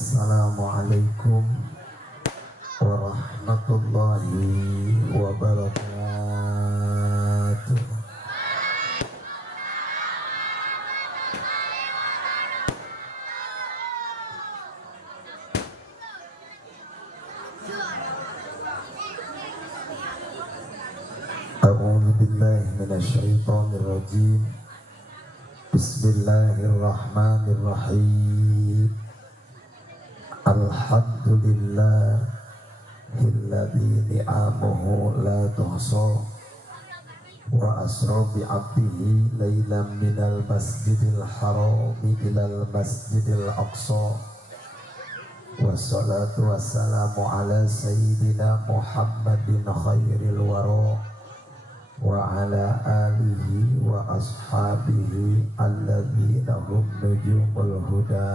Assalamualaikum warahmatullahi wabarakatuh. A'udzu billahi minasyaitonir rajim. Bismillahirrahmanirrahim. Alhamdulillahilladzi ni'amuhu la tuhsa wa asra bi 'abdihi lailan minal masjidil harami ilal masjidil aqsa. Wassalatu wassalamu ala sayyidina Muhammadin khairil wara wa ala alihi wa ashabihi alladzina hum nujumul huda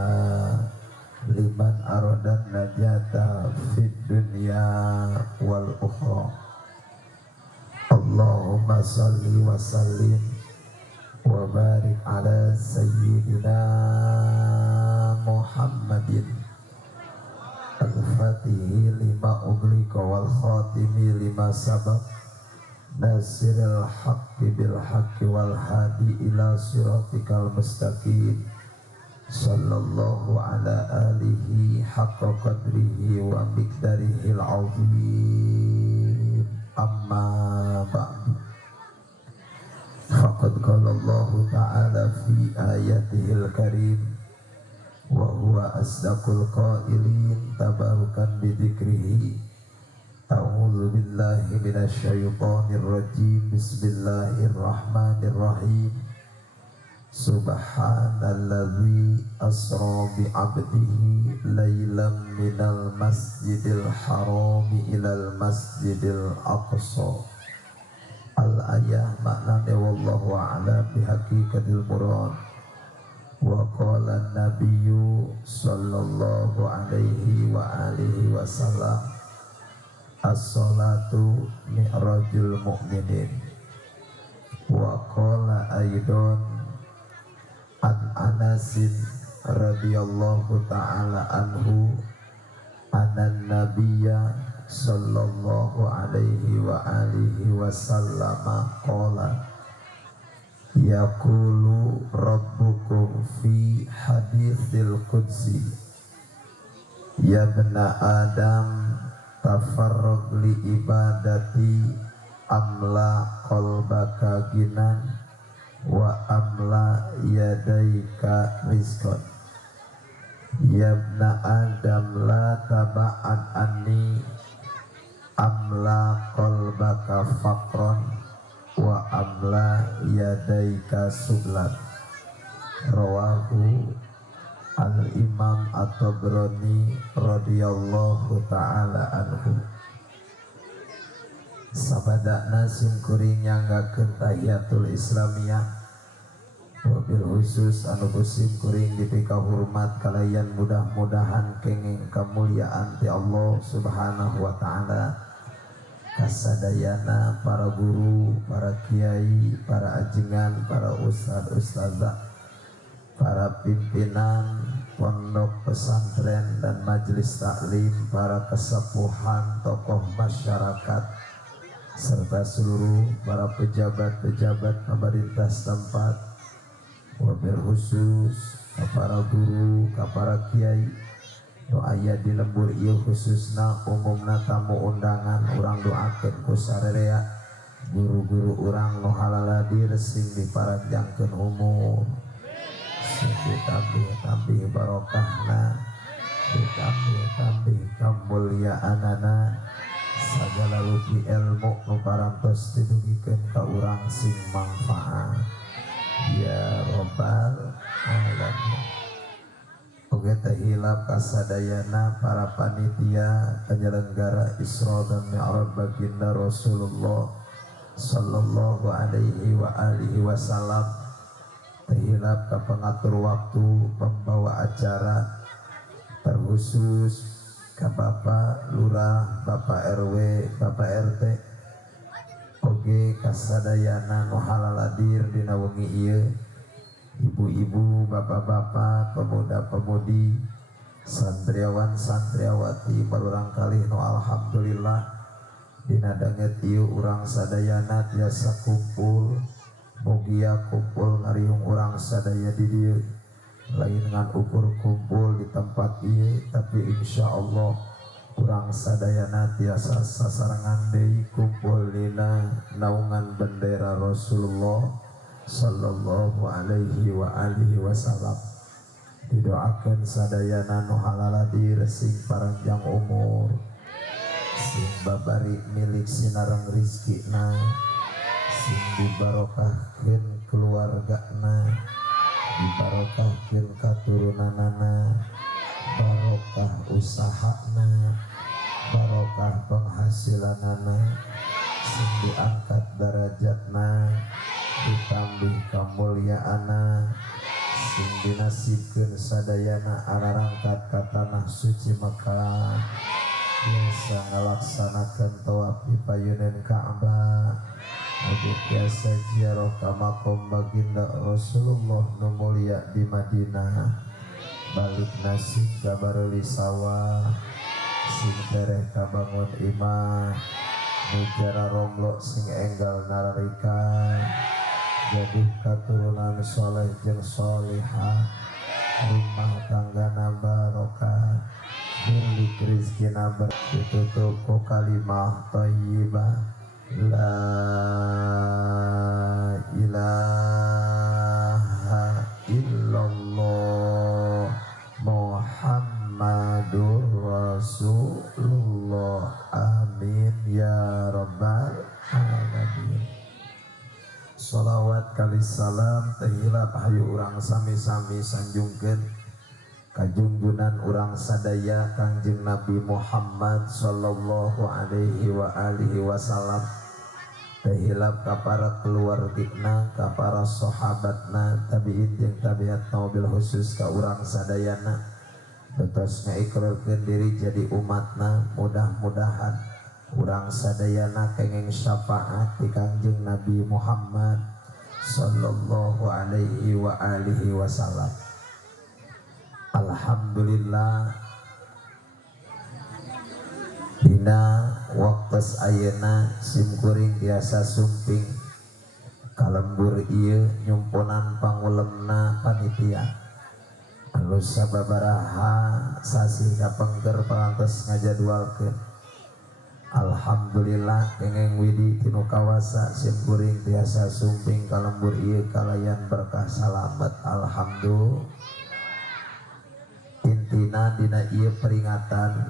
liman aradan najata fid dunya wal ukhra. Allahumma salli wa sallim wa barik ala sayyidina Muhammadin al-fatihi lima ughliqa wal khatimi lima sabaq nasiril haqqi bil haqqi wal hadi ila siratikal mustaqim. Sallallahu ala alihi haqqa qadrihi wa miqdarihil azim. Amma ba'du. Faqad qala Allah ta'ala fi ayatihil karim wa huwa asdaqul qailin tabarukan bi dzikrihi. A'udzu billahi minasyaitonir rajim. Bismillahirrahmanirrahim. Subhanalladzi asra bi 'abdihi lailan minal masjidil harami ilal masjidil aqsa. Al-ayah maknanya wallahu a'lam bihaqiqatil murad. Wa qala an-nabiyyu sallallahu alaihi wa alihi wasallam, as-salatu mi'rajul mu'minin. Wa qala aidan an Anasin radhiyallahu ta'ala anhu anan nabiyya sallallahu alaihi wa alihi wasallam qala yaqulu rabbukum fi hadithil qudsi ya bna adam tafarrag li ibadati amla qalbaka ginan wa amla yadaika rizqan. Yabna adam la taba'an anni amla qalbaka faqran wa amla yadaika sublan. Rawahu al-imam at-Tabrani radhiyallahu ta'ala anhu. Sabadana simkuring nyanggakeun tahiyatul islamiyah wabil khusus anu kusim kuring dipika hormat kalayan mudah-mudahan kenging kemuliaan ti Allah subhanahu wa ta'ala. Kasadayana para guru, para kiai, para ajengan, para ustad-ustadzah, para pimpinan pondok pesantren dan majelis taklim, para kesepuhan, tokoh masyarakat, serta seluruh para pejabat-pejabat pemerintah setempat, wabil khusus para guru, para kiai, doaya di lembur ieu khususna umumna tamu undangan urang doakeun ku sarerea guru-guru urang nu halaladir sing diparanjangkeun umur, sing ditambih barokahna, ditambih kamulyaanana, sagala rugi ilmu nu parantos didugikeun ka urang sing manfaat ya robbal alamin. Oge teh hilap kasadayana para panitia penyelenggara Isra dan Mi'raj baginda Rasulullah sallallahu alaihi wa alihi wasallam. Teh hilap ka pengatur waktu, pembawa acara, terkhusus ka Bapak Lurah, Bapak RW, Bapak RT, oge kasadayana nu halaladir dina wengi ieu, ibu-ibu, bapak-bapak, pemuda-pemudi, santriawan santriawati barurang kalih nu alhamdulillah dina danget ieu urang sadayana tiasa kumpul mugia kumpul ngariung urang sadaya di dieu lain ngan ukur kumpul di tempat ieu tapi insyaallah urang sadayana tiasa sasarangan deui kumpul dina naungan bendera Rasulullah sallallahu alaihi wa alihi wasallam. Didoakeun sadayana nu halaladir sing paranjang umur sing babari milik sinareng rizkina sing dibarokahkeun keluargana dibarokahkeun katurunanana barokah usahana barokah penghasilanana sing diangkat derajatna ditambih kamulyaana sing dinasibkeun sadayana ararangkat ka tanah suci Mekah biasa ngalaksanakeun tawaf di payeuneun Ka'bah ugi biasa ziarah ka makom baginda Rasulullah nu mulia di Madinah balik nasib kabareuli sawah sing tereh kabangun imah nu jara romlo sing enggal nararika jadi katurunan soleh jeung solihah rumah tanggana barokah milik rizkina ditutup ku kalimah thayyibah la ilaha illallah Muhammadur Rasulullah amin ya rabbal alamin. Sholawat kali salam tehilap hayu urang sami-sami sanjungkeun kajungjunan urang sadaya Kangjeng Nabi Muhammad sallallahu alaihi wa alihi wasallam tehilap ka para keluargina ka para sahabatna tabiin jeung tabiat mobil khusus ka urang sadayana betos ngaikrarkeun diri jadi umatna mudah-mudahan urang sadayana kenging syafaat di Kangjeng Nabi Muhammad sallallahu alaihi wa alihi wasallam. Alhamdulillah dina waktos ayeuna simkuring tiasa sumping kalembur ieu nyumpunan pangulemna panitia anu sababaraha sasi kapengker parantos ngajadwalkeun. Alhamdulillah kengeng widi tinu kawasa simkuring tiasa sumping kalembur ieu kalayan berkah salamet. Alhamdulillah intina dina ieu peringatan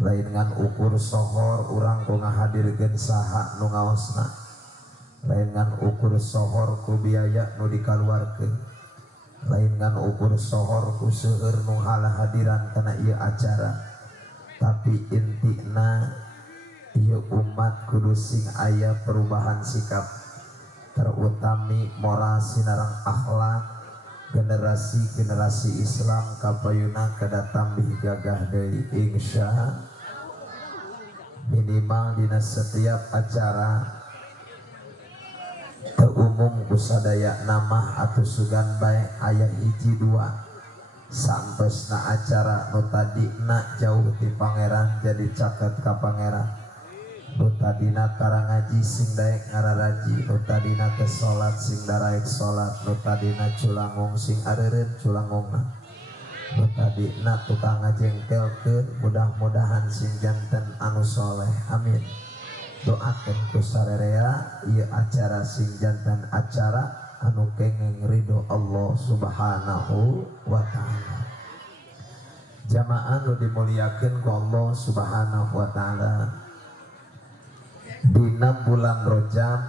lain ngan ukur sohor urang ku ngahadirkeun saha nu ngaosna lain ngan ukur sohor ku biaya nu dikaluarkeun lain ngan ukur sohor ku seueur nu halahadiran kana ieu acara tapi intina ieu umat kudu sing aya perubahan sikap terutami moral sinareng akhlak generasi Islam kapayuna kada tambih gagah deui insya minimal dina setiap acara teu umum ku sadaya nama atuh sugan bae aya hiji dua santosna acara nu tadina jauh ti pangeran jadi caket ka pangeran nu tadina tara ngaji sing daek ngararaji nu tadina teu salat sing daraek salat nu tadina culangung sing areureun culangungna nu tadina tukang ngajengkelkeun mudah-mudahan sing janten anu soleh amin. Doakeun ku sarerea ieu acara sing janten acara anu kenging ridho Allah subhanahu wa ta'ala. Jamaah nu dimuliakeun ku Allah subhanahu wa ta'ala, dina bulan Rajab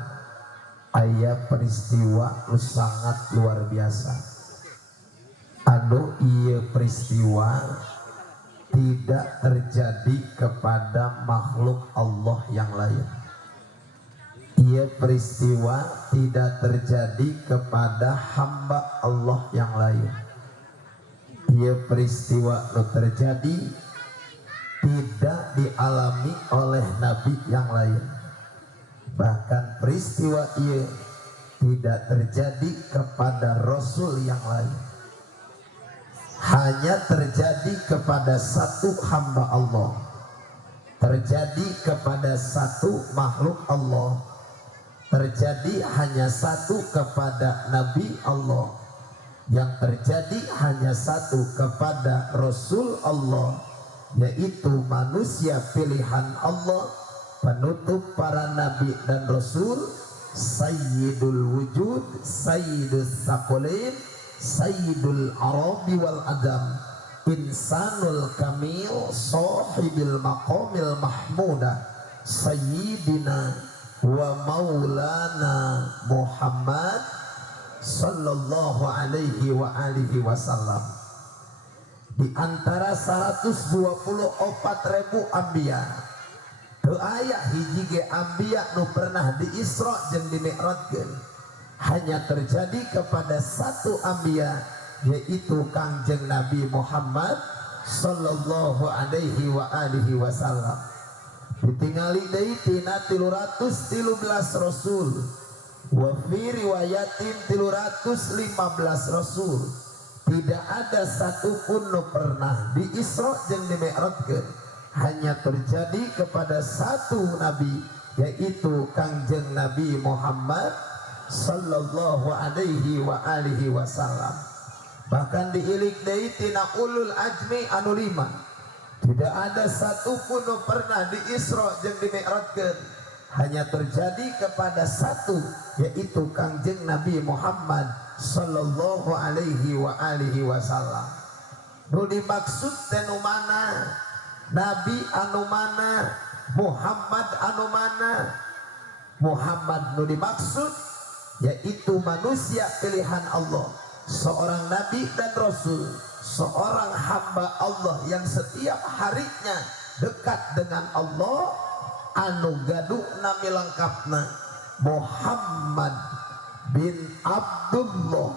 aya peristiwa nu sangat luar biasa anu ieu peristiwa tidak terjadi kepada makhluk Allah yang lain. Ieu peristiwa tidak terjadi kepada hamba Allah yang lain. Ieu peristiwa nu terjadi tidak dialami oleh nabi yang lain. Bahkan peristiwa ieu tidak terjadi kepada rasul yang lain. hanya terjadi kepada satu hamba Allah, terjadi kepada satu makhluk Allah, terjadi hanya satu kepada Nabi Allah, yang terjadi hanya satu kepada Rasul Allah, yaitu manusia pilihan Allah, penutup para nabi dan rasul, Sayyidul Wujud, Sayyidus Saqalain, Sayyidul Arabi wal Adam, Insanul Kamil, Sahibil Maqamil Mahmudah, Sayyidina wa Maulana Muhammad sallallahu alaihi wa alihi wasallam. Di antara 124.000 anbiya, teu aya hiji ge anbiya nu pernah di Isra jeung di Mi'rajkeun. Hanya terjadi kepada satu anbiya, yaitu Kangjeng Nabi Muhammad sallallahu alaihi wa alihi wasallam. Ditingali deui tina 313 rasul, wa fi riwayatin 315 rasul. Tidak ada satupun nu pernah di Isra jeung di Mi'rajkeun. Hanya terjadi kepada satu nabi, yaitu Kangjeng Nabi Muhammad sallallahu alaihi wa alihi wasallam. Bahkan diilik deui tina ulul ajmi anu 5. Tidak ada satupun nu pernah di Isra jeung di Mi'rajkeun. Hanya terjadi kepada satu, yaitu Kangjeng Nabi Muhammad sallallahu alaihi wa alihi wasallam. Nu dimaksud teh nu mana? Nabi anu mana? Muhammad anu mana? Muhammad nu dimaksud yaitu manusia pilihan Allah, seorang nabi dan rasul, seorang hamba Allah yang setiap harinya dekat dengan Allah, anu gadukna milengkapna Muhammad bin Abdullah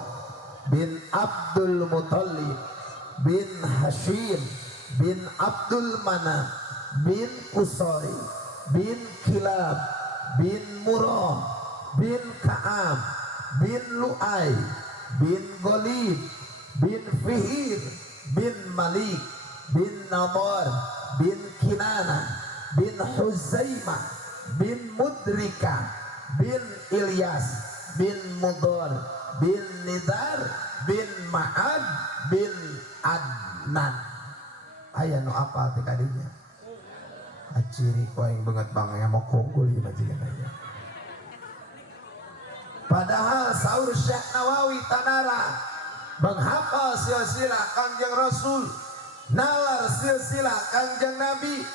bin Abdul Muttalib bin Hashim bin Abdul Manaf bin Qusay bin Kilab bin Murrah bin Ka'ab bin Lu'ay bin Ghalib bin Fihir bin Malik bin Nadar bin Kinana bin Huzaimah bin Mudrika bin Ilyas bin Mudar bin Nidar bin Ma'ad bin Adnan. Aya nu apal teh kadinya. Aciri ku aing beungeut bangnya mau kungkul ieu majikan aya. Padahal saur Syekh Nawawi Tanara menghafal silsilah Kangjeng Rasul, nalar silsilah Kangjeng Nabi,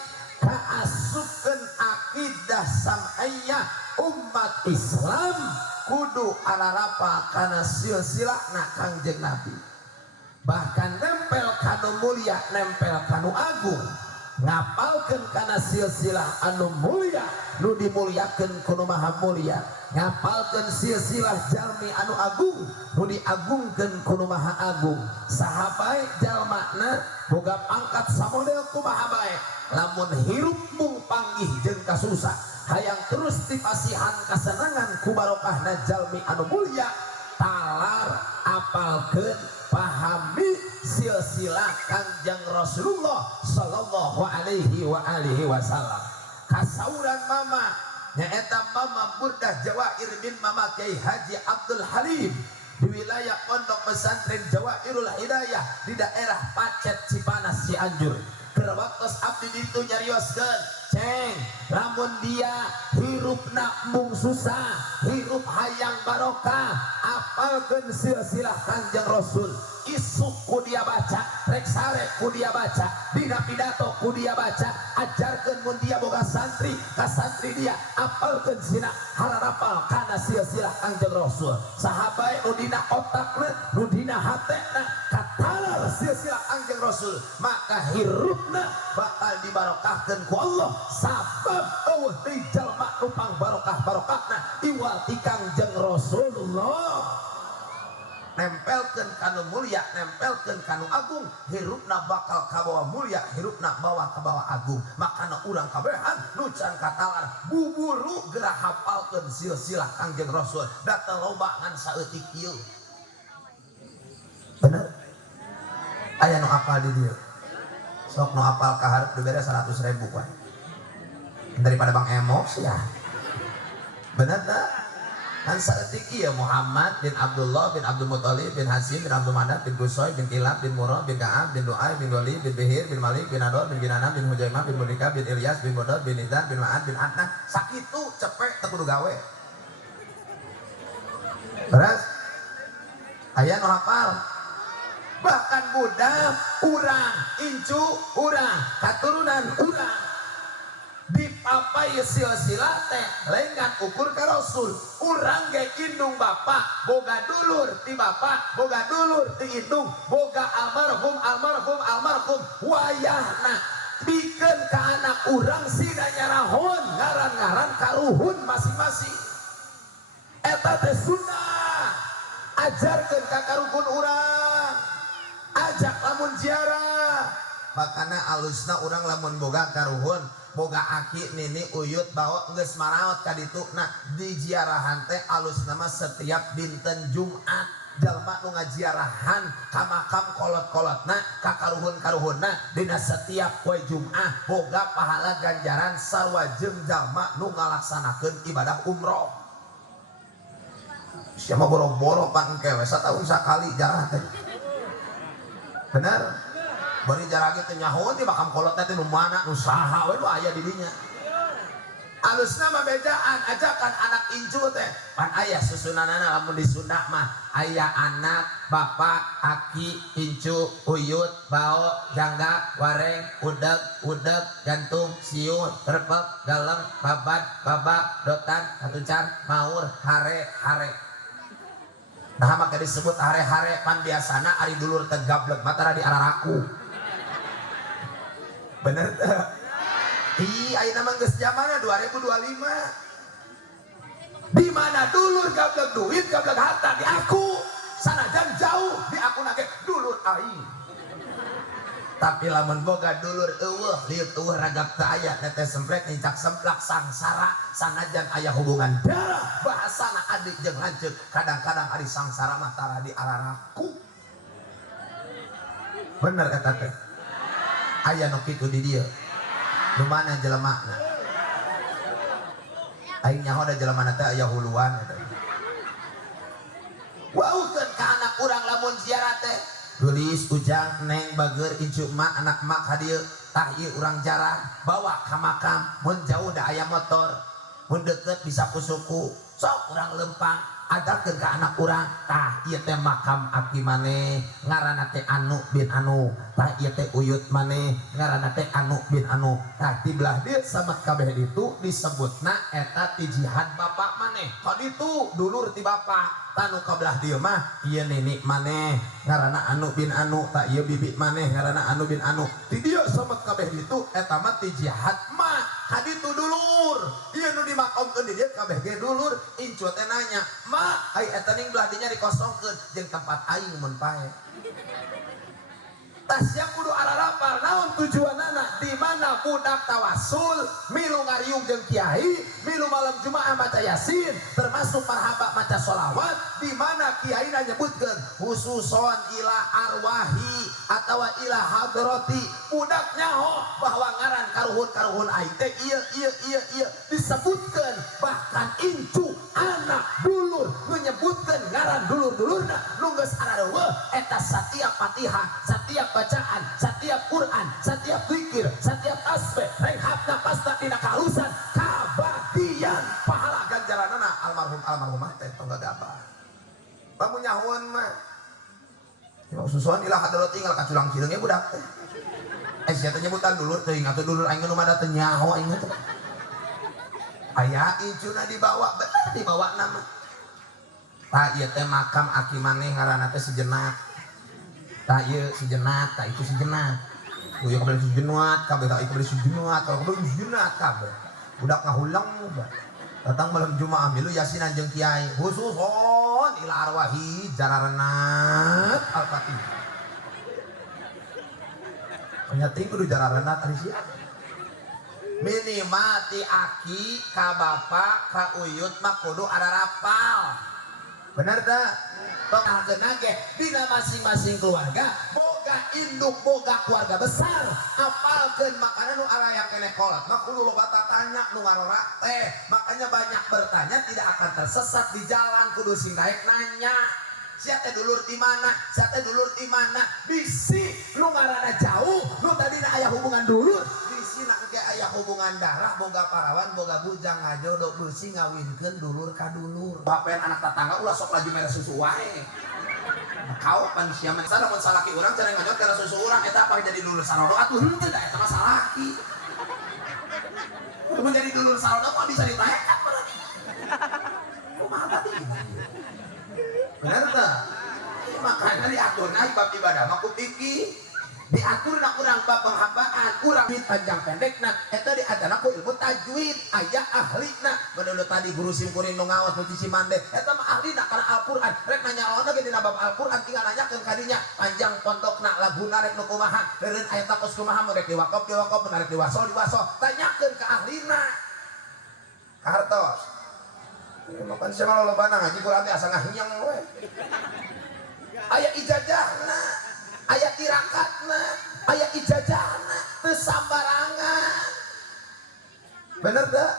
kaasupkeun akidah sam'iyah umat Islam kudu alarapa kana silsilahna Kangjeng Nabi. Bahkan nempel kanu mulia, nempel kanu agung, ngapalkeun kana silsilah anu mulia nu dimulyakeun ku nu maha mulia, ngapalkeun silsilah jalmi anu agung nu diagungkeun ku nu maha agung. Saha bae jalmana boga pangkat samodel kumaha bae, lamun hirup mung panggih jeung kasusah, hayang terus dipasihan kasenangan ku barokahna jalmi anu mulia, talar apalkeun pahami silsilah Kangjeng Rasulullah sallallahu alaihi wa alihi wasallam. Kasauran mama nyaeta Mama Burdah Jawair bin Mama Kyai Haji Abdul Halim di wilayah Pondok Pesantren Jawairul Hidayah di daerah Pacet Cipanas Cianjur. Keur waktos abdi ditu nyarioskeun, ceng, lamun dia hirupna mung susah, hirup hayang barokah, apalkeun silsilah Kangjeng Rasul. Isuk ku dia baca, rek sare ku dia baca, dina pidato ku dia baca, ajarkeun mun dia boga santri, ka santri dia apalkeun sina hararapal kana silsilah Kangjeng Rasul. Saha bae nu dina otakna, nu dina hatena katalar silsilah Kangjeng Rasul, maka hirupna bakal dibarokahkeun ku Allah. Sabab eueuh deui jalma nu pang barokah-barokahna iwal ti Kangjeng Rasulullah. Nempelkeun kanu mulia, nempelkeun kanu agung, hirupna bakal kabawa mulia, hirupna bawa kabawa agung. Makana urang kabehan nu can katalar buburu geura hafalkeun silsilah Kangjeng Rasul, da teu loba ngan saeutik ieu. Bener? Aya nu apal di dieu. Sok nu apal kaharep dibere 100.000 kan. Daripada Bang Emos ya. Bener tak? Kan saeutik ieu Muhammad bin Abdullah bin Abdul Muthalib bin Hasim bin Abdul Manaf bin Qusay bin Kilab bin Murrah bin Ka'ab bin Lu'ay bin Walid bin Bihir bin Malik bin Ador bin Kinanah bin Hujaimah bin Mudrika bin Ilyas bin Bodor bin Nizar bin Ma'ad bin Adnah sakitu cepek teu kudu gawe. Terus aya nu hafal bahkan budak urang incu urang katurunan urang dipapai silsilah teh lengan ukur ka Rasul urang ge indung bapak boga dulur ti bapak boga dulur ti indung boga almarhum wayahna bikeun ka anak urang sida nyarahon ngaran-ngaran karuhun masing-masing eta teh sunnah ajarkeun ka karuhun urang ajak lamun ziarah makana alusna urang lamun boga karuhun boga aki nini uyut bawa geus maraot ka ditu nah di ziarahan teh alusna mah setiap dinten Jumat jalma nu ngaziarahan ka makam kolot-kolotna ka karuhun-karuhunna dina setiap poe Jumat boga pahala ganjaran sarua jeung jalma nu ngalaksanakeun ibadah umroh. Sia mah boro-boro pan engke we sataun sakali jarah teh. Bener? Bari jarage teh nyaho teh makam kolot teh nu mana nu saha we nu aya di dinya. Alusna mah bedaan ajakan anak incu teh pan aya susunanana lamun di Sunda mah aya anak bapak aki incu uyut bao jangga wareng udeg jantung siun repek galeng babat babak dotan katucan maur hare nah maka disebut hare pan biasana ari dulur teh gablek mata di araraku bener teh. Ih, ayeuna mah geus zamanna 2025. Di mana dulur gablek duit, gablek harta di aku. Sanajan jauh di aku nage dulur aing. Tapi lamun boga dulur eueuh, liuk eueuh ragap teu aya teh semprek nincak semplak sangsara sanajan aya hubungan darah bahasana adik jeung lanceuk kadang-kadang ari sangsara mah tara di araraku. Bener eta teh. Aya nu kitu di dieu. Nu mana jelemana aing nyaho da jelemana teh aya huluan eta waukeun ka anak urang lamun ziarah teh tulis ujang neng bageur incu mak anak mak hadieu tah ieu urang jarah bawa ka makam mun jauh da aya motor mun deukeut bisa ku suku sok urang lempang adakeun ka anak urang tah ieu teh makam aki maneh ngaranna teh Anu bin Anu tah ieu teh uyut maneh ngaranna teh Anu bin Anu tah ti belah dieu samet kabeh ditu disebutna eta ti jihad bapak maneh ka ditu dulur ti bapak tanu kabelah dieu mah ieu nenek maneh ngaranna Anu bin Anu tah ieu bibi maneh ngaranna Anu bin Anu ti dieu samet kabeh ditu eta mah ti jihad mah kaditu dulur ieu nu dimakamkeun di dieu kabeh ge dulur incu teh nanya mak ai eta ning belah dinya dikosongkeun jeung tempat aing mun pae tasya kudu ararapal naon tujuanana di mana budak tawasul milu ngariung jeung kiai milu malam Jumaah maca yasin termasuk marhaba maca sholawat di mana kiai na nyebutkeun khususon ila arwahi atawa ila hadrati budak nyaho bahwa ngaran karuhun aing teh ieu disebutkeun bahkan incu anak dulur menyebutkeun ngaran dulur-dulurna nu geus arareueuh eta satiap Fatihah satiap bacaan, setiap Quran, setiap zikir, setiap tasbih, rehab pasta tina kalusan, kabadian, pahala ganjaranana almarhumah teh tong gagabah. Lamun nyahoan mah, susuan ilah hadrati tinggal kaculang cileungnya budak teh. Sia teh nyebutan dulur teuing atuh dulur aing nu mada teu nyaho aing teh. Aya icuna dibawa, bener dibawa nama. Tah ieu teh makam aki maneh ngaranna teh Sejenak. Tak iya sejenat, tak itu sejenat. Uya kabeh sejenat, kabeh tak kabeh sejenat, kalau kabeh sejenat kabeh. Budak ngahulang udah. Datang malam Jumaah milu yasinan jeung kiai. Khususon ila arwahi jararenat Al-Fatihah. Penyating kudu jararenat ari sia. Minimal ti aki ka bapak ka uyut mah kudu ada rapal. Bener tak? Tong ageuna ge dina masing-masing keluarga boga boga induk boga keluarga besar apalkeun makanan nu araya keneh kolot mah kudu loba tanya nu ngarora teh makanya banyak bertanya tidak akan tersesat di jalan kudu sing daek nanya sia teh dulur di mana sia teh dulur di mana bisi nu ngaranna jauh nu tadina aya hubungan dulur bisi na ge aya hubungan darah boga parawan boga bujang ngajodoh beusi ngawinkeun dulur ka dulur bapen anak tetangga ulah sok laju mere susu wae kau manusia manusia namun salaki orang cara ngajot karena susu orang eta apa jadi dulur sarodo atuh henteu da eta mah salaki menjadi dulur sarodo mah bisa ditaekan berarti kumaha tadi benar teh makanya diaturna bab ibadah mah ku piki diaturna urang bab penghambaan urang di panjang pendekna eta diajarna ku ilmu tajwid aya ahlina menurut tadi guru simkuring nu ngaos nu ci mande eta mah ahlina kana Al-Qur'an rek nanyaona ge dina bab Al-Qur'an tinggal nanyakeun ka dinya panjang pondokna laguna rek nu kumaha beureun aya takos kumaha rek diwakaf rek diwaso tanyakeun ka ahlina hartos makan siapa lolobana ngaji Quran teh asa ngahinyang we aya ijazahna aya tirakatna aya ijazahna teu sambarangan bener dah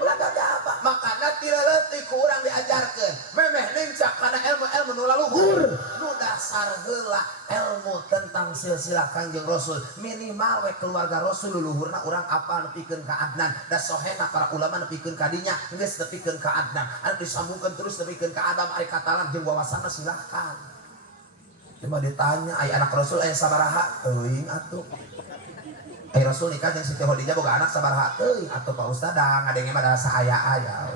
ulah apa makana tira leutik ku urang diajarkeun memeh nincak kana ilmu nu laluhur nu dasar heula ilmu tentang silsilah Kangjeng Rasul minimal we keluarga Rasul luluhurna urang apal nepikeun ka Adnan da sohena para ulama nepikeun ka dinya geus nepikeun ka Adnan anu disambungkeun terus nepikeun ka Adam ari katalan jeung wawasanna silahkan cuma ditanya aya anak Rasul aya sabaraha teuing atuh aya Rasul nikah jeung Siti Khadijah boga anak sabaraha teuing atuh Pak Ustad da ngadenge mah da saaya-aya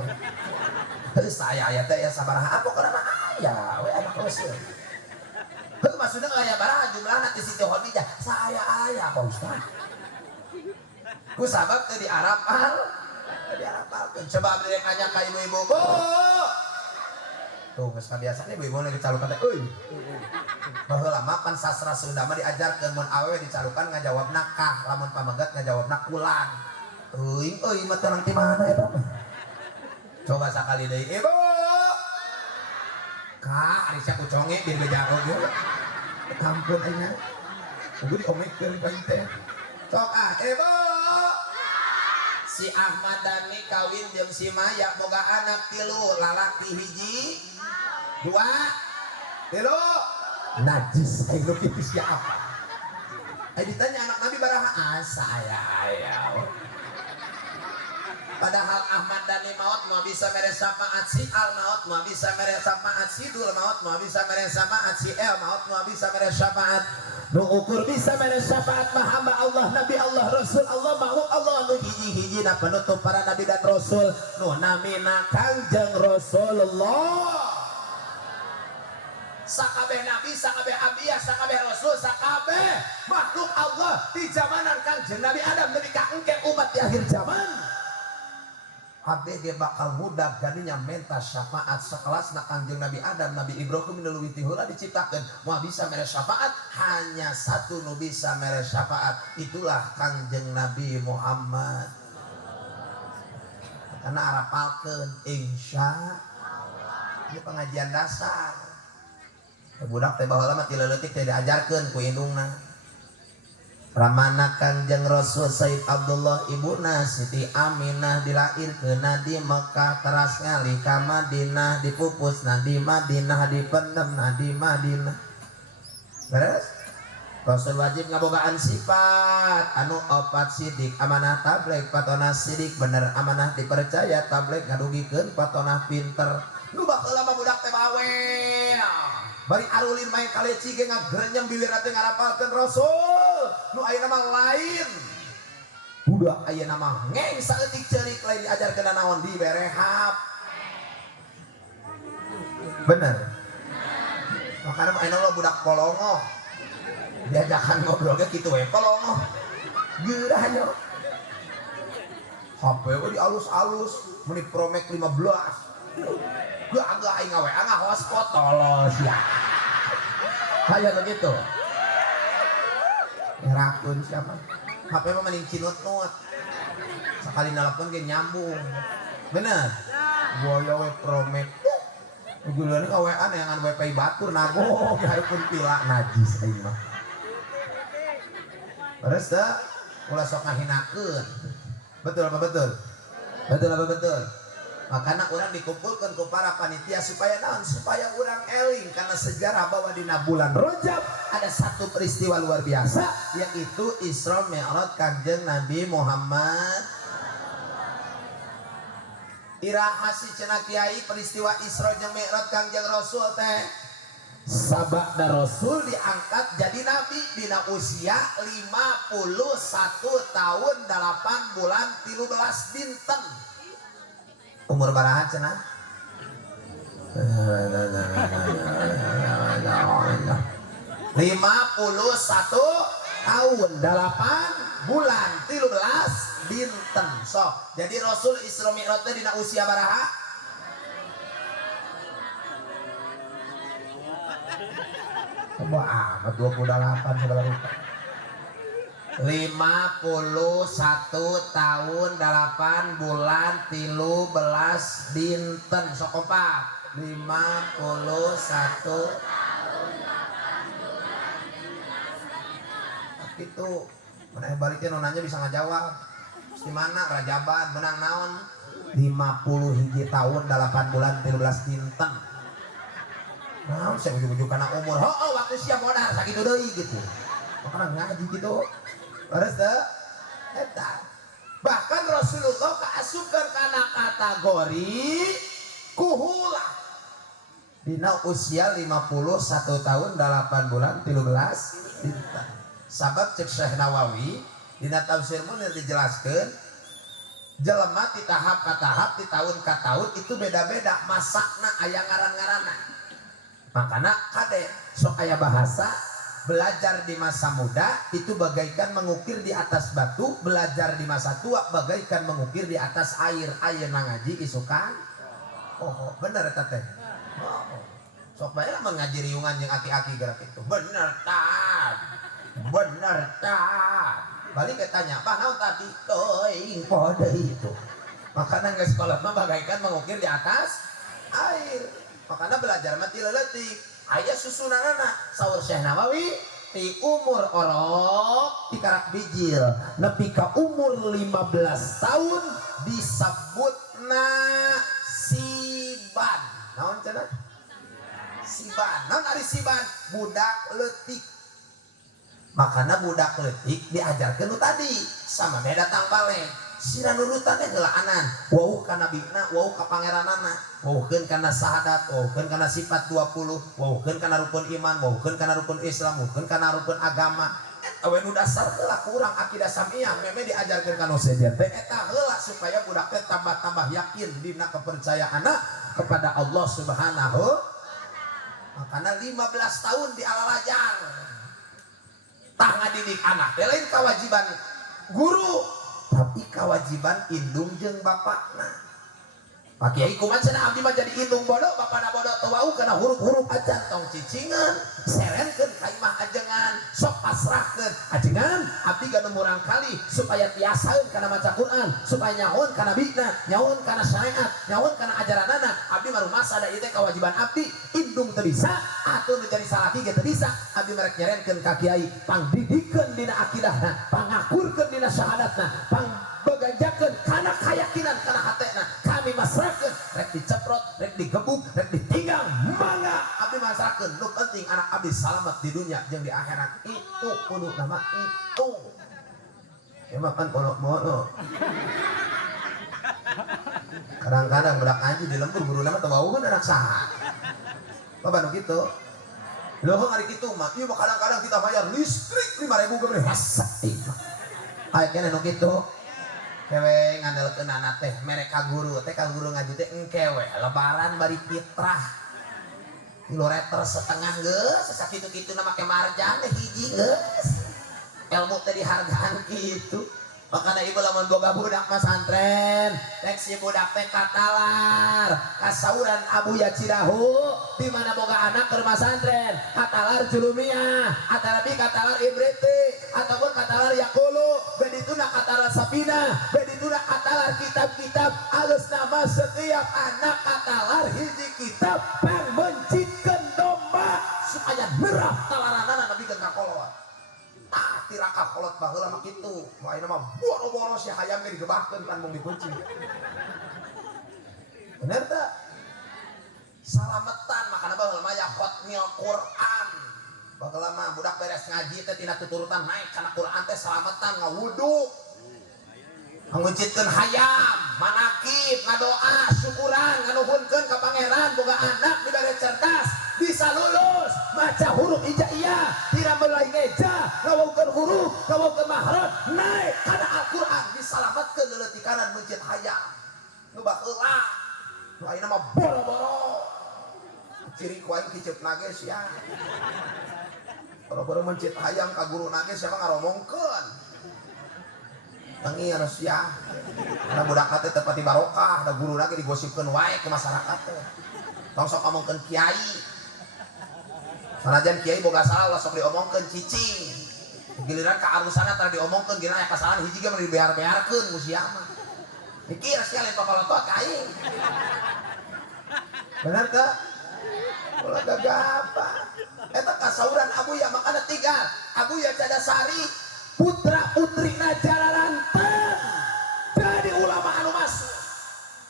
we saaya-aya teh aya sabaraha pokona mah aya we anak Rasul heuh maksudna aya baraha jumlahna ti Siti Khadijah saaya-aya Pak Ustad ku sabab teh diarapalkeun coba abdi rek nanya ka ibu-ibu Bu tuh geus kabiasaan ibu-ibu lagi calukan teh euy baheula mah pan sastra Sunda mah diajarkeun mun awewe dicalukan ngajawabna kah lamun pamegat ngajawabna kulan euy mah tenang ti mana eta mah coba sakali deui ibu kah ari sia kuconge biar bejago ge ampun ayeuna kudu diomikeun ka teh sok ibu si Ahmad Dhani kawin jeung si Maya boga anak 3 lalaki hiji 2 3 najis aing nu kitu sia apa ditanya anak Nabi baraha saya padahal Ahmad Dhani maut mau bisa mere syafaat si Al maut mau bisa mere syafaat si Dul maut mau bisa mere syafaat si El maut mau bisa mere syafaat nu ukur bisa mere syafaat mah hamba Allah Nabi Allah Rasul Allah makhluk Allah nu hiji-hiji na penutup para nabi dan rasul nu namina Kangjeng Rasulullah sakabeh nabi sakabeh ambiyah sakabeh rasul sakabeh makhluk Allah di zamanan Kangjeng Nabi Adam nepi ka engke umat di akhir zaman Habis dia bakal mudah jadinya minta syafaat sekelas nak Kangjeng Nabi Adam Nabi Ibrahim melalui tihula diciptakan mau bisa mere syafaat hanya satu nu bisa mere syafaat itulah Kangjeng Nabi Muhammad karena arapalkeun insya ini pengajian dasar budak teh baheula mah ti leutik teh diajarkeun ku indungna Ramana Kangjeng Rasul Sayyid Abdullah ibuna Siti Aminah dilahirkeun di Mekah teras ngalih ka Madinah dipupusna di Madinah dipendemna di Madinah. Beres? Rasul wajib ngabogaan sifat anu opat sidik amanah tabligh patona sidik bener amanah dipercaya tabligh ngadugikeun patona pinter. Nu baheula mah budak teh bawel. Bari arulin main kaleci ge ngagrenyem bibirna teh ngarapalkeun Rasul. Nu aya nama lain. Budak aya nama ngeng saeutik ceurik lain diajarkeun naon di berehap. Bener. Makana mah aya budak kolongo. Diajakan ngobrol ge kitu we kolongo. Geurah nya. HP we dialus-alus meni Promek 15. Gua agak aing ngawe hotspot tolos ya. Kayak begitu. Ngerakun siapa? HP mah mending cinut-nut. Sekali nelpon ge nyambung. Bener? Gua we Promek. Gulana ka WA neangan WiFi batur nago hareupeun pila najis aing mah. Terus teh ulah sok ngahinakeun. Betul apa betul? Betul apa betul? Makanya orang dikumpulkan ke para panitia supaya naon? Supaya orang eling karena sejarah bahwa di bulan Rajab ada satu peristiwa luar biasa, yaitu Isra Mi'raj Kangjeng Nabi Muhammad. Iraha si cenah kiai peristiwa Isra jeung Mi'raj Kangjeng Rasul teh sabada Rasul diangkat jadi nabi dina usia 51 tahun 8 bulan 13 dinten. Umur baraha cenah? 51 tahun 8 bulan 13 dinten. So, jadi Rasul Isra Mi'raj teh dina usia baraha? Coba amat 28 segala rupa. 51 tahun 8 bulan 13 dinten. Sok kompak. 51 itu mana baliknya nonanya bisa ngajawab di mana Rajaban menang naon 50 hiji tahun 8 bulan 13 dinten. Nah, saya ujuk-ujuk karena umur. Oh, waktu siap modal sakitu deui gitu. Makanya ngaji gitu. Terus teh eta. Bahkan Rasulullah kaasupkeun kana kategori kuhula. Dina usia 51 tahun 8 bulan 13 dinten. Sabab cek Syekh Nawawi dina tafsir Munir dijelaskeun jelema ti tahap ka tahap ti tahun ka tahun itu beda-beda masakna aya ngaran-ngaranna. Makanya kade sok aya bahasa belajar di masa muda itu bagaikan mengukir di atas batu, belajar di masa tua bagaikan mengukir di atas air. Ayeuna ngaji isukan. Oh, bener eta teh. Oh. Sok bae lamun ngaji riungan jeung aki-aki gerak itu. Bener tah. Bener tah. Balik ke tanya, "Bah naon tadi?" Teuing pode itu. Makanya geus sekolah mah bagaikan mengukir di atas air. Makanya belajar mati leletik aya susunanana saur Syekh Nawawi ti umur orok ti karak bijil nepi ka umur 15 tahun disebutna siban. Naon cenah? Siban. Naon ari siban? Budak leutik. Makanya budak leutik diajarkeun nu tadi sama beda datang balik. Sina nurutan teh gelaanan, wau kana bina, wau ka pangeranana, waukeun kana syahadat, waukeun kana sifat 20, waukeun kana rukun iman, waukeun kana rukun Islam, waukeun kana rukun agama. Awe nu dasar heula kurang akidah samiyah, meme diajarkeun kana sejen teh eta heula supaya budak teh tambah-tambah yakin dina kepercayaanna kepada Allah Subhanahu. Makana 15 tahun dialalajar. Tah ngadidik anak teh lain kewajiban guru. Tapi kewajiban indung jeung bapakna. Pak Kiai kumaha cenah abdi mah jadi indung bodoh, bapana bodoh teu wau kana huruf-huruf acan tong cicingan, serenkeun ka imah ajengan, sok pasrahkeun ajengan abdi ganu murang kali supaya tiasaeun kana maca Quran, supaya nyaon kana bina, nyaon kana syariat, nyaon kana ajaranana. Abdi mah rumasa da ieu teh kewajiban abdi, indung teu bisa, atuh nu jadi salaki ge teu bisa. Abdi merek nyerenkeun ka Kiai, pangdidikeun dina akidahna, pangakurkeun dina syahadatna, begajakeun kana keyakinan kana hatena. Kami masrakeun rek diceprot, rek digebuk, rek ditinggal mangga abdi masrakeun. Nu penting anak abdi selamat di dunia jeung di akhirat. Itu kudu nama itu. Emang kan mono. Kadang-kadang budak ngaji di lembur guru nama teu baueun anak saha. Bapak nu kitu. Loh hari kitu mah ieu mah kadang-kadang kita bayar listrik 5.000 ge hasa mah. Aya keneh nu kitu. Kewe ngandalkeun anak teh mereka guru teh ka guru ngaji teh engkewe lebaran bari fitrah kilometer setengah geus sakitu-kitu na make marjan teh hiji geus ilmu teh dihargaan kitu. Makanya ibu lamun boga budak pesantren rek si budak teh katalar kasauran Abu Ya Cidahu di mana boga anak ke pesantren katalar Julumiyah atarabi katalar Ibriti ataupun katalar Yakulu bedituna katalar Sapina bedituna katalar kitab-kitab alus nama setiap anak katalar hiji kitab pang mencitkeun domba supaya nerap talaranana nabi keun kakolot tah tiraka boga kolot baheula mah kitu. Nu ayeuna mah boro-boro si hayam ge digebahkeun pan mung dikunci. Bener teh? Salametan makana baheula mah ya khotmil Quran. Baheula mah budak beres ngaji teh tina tuturutan naik kana Quran teh salametan ngawudu. Mengucitkeun hayam, manakib, ngadoa, syukuran, nganuhunkeun ka pangeran boga anak dibere cerdas, bisa lulus, maca huruf hijaiyah, tira mulai ngeja, ngawaukeun huruf, ngawaukeun mahraj, naik kana Al-Qur'an, disalametkeun leuleut kanan mencit hayam. Nu baheula, nu ayeuna mah boro-boro. Ciri ku aing kiceupna ge sia. Boro-boro mencit hayam ka guruna ge sia mah ngaromongkeun. Tangi harus ya, karena budak teh tepati barokah, ada guru lagi digosipkan wae ke masyarakat teh. Tong sok omongkeun kiai, sanajan kiai boga salah sok diomongkeun cicing. Giliran ka arusana tara diomongkeun giliran aya kasalahan hiji ge mah dibear-bearkeun ku sia mah. Mikir sia lain papalotot ka aing. Bener teh? Ulah gagapa. Eta kasauran Abu ya makana tinggal. Abu ya Cadasari. Putra putrina Jalalanten jadi ulama anu masuk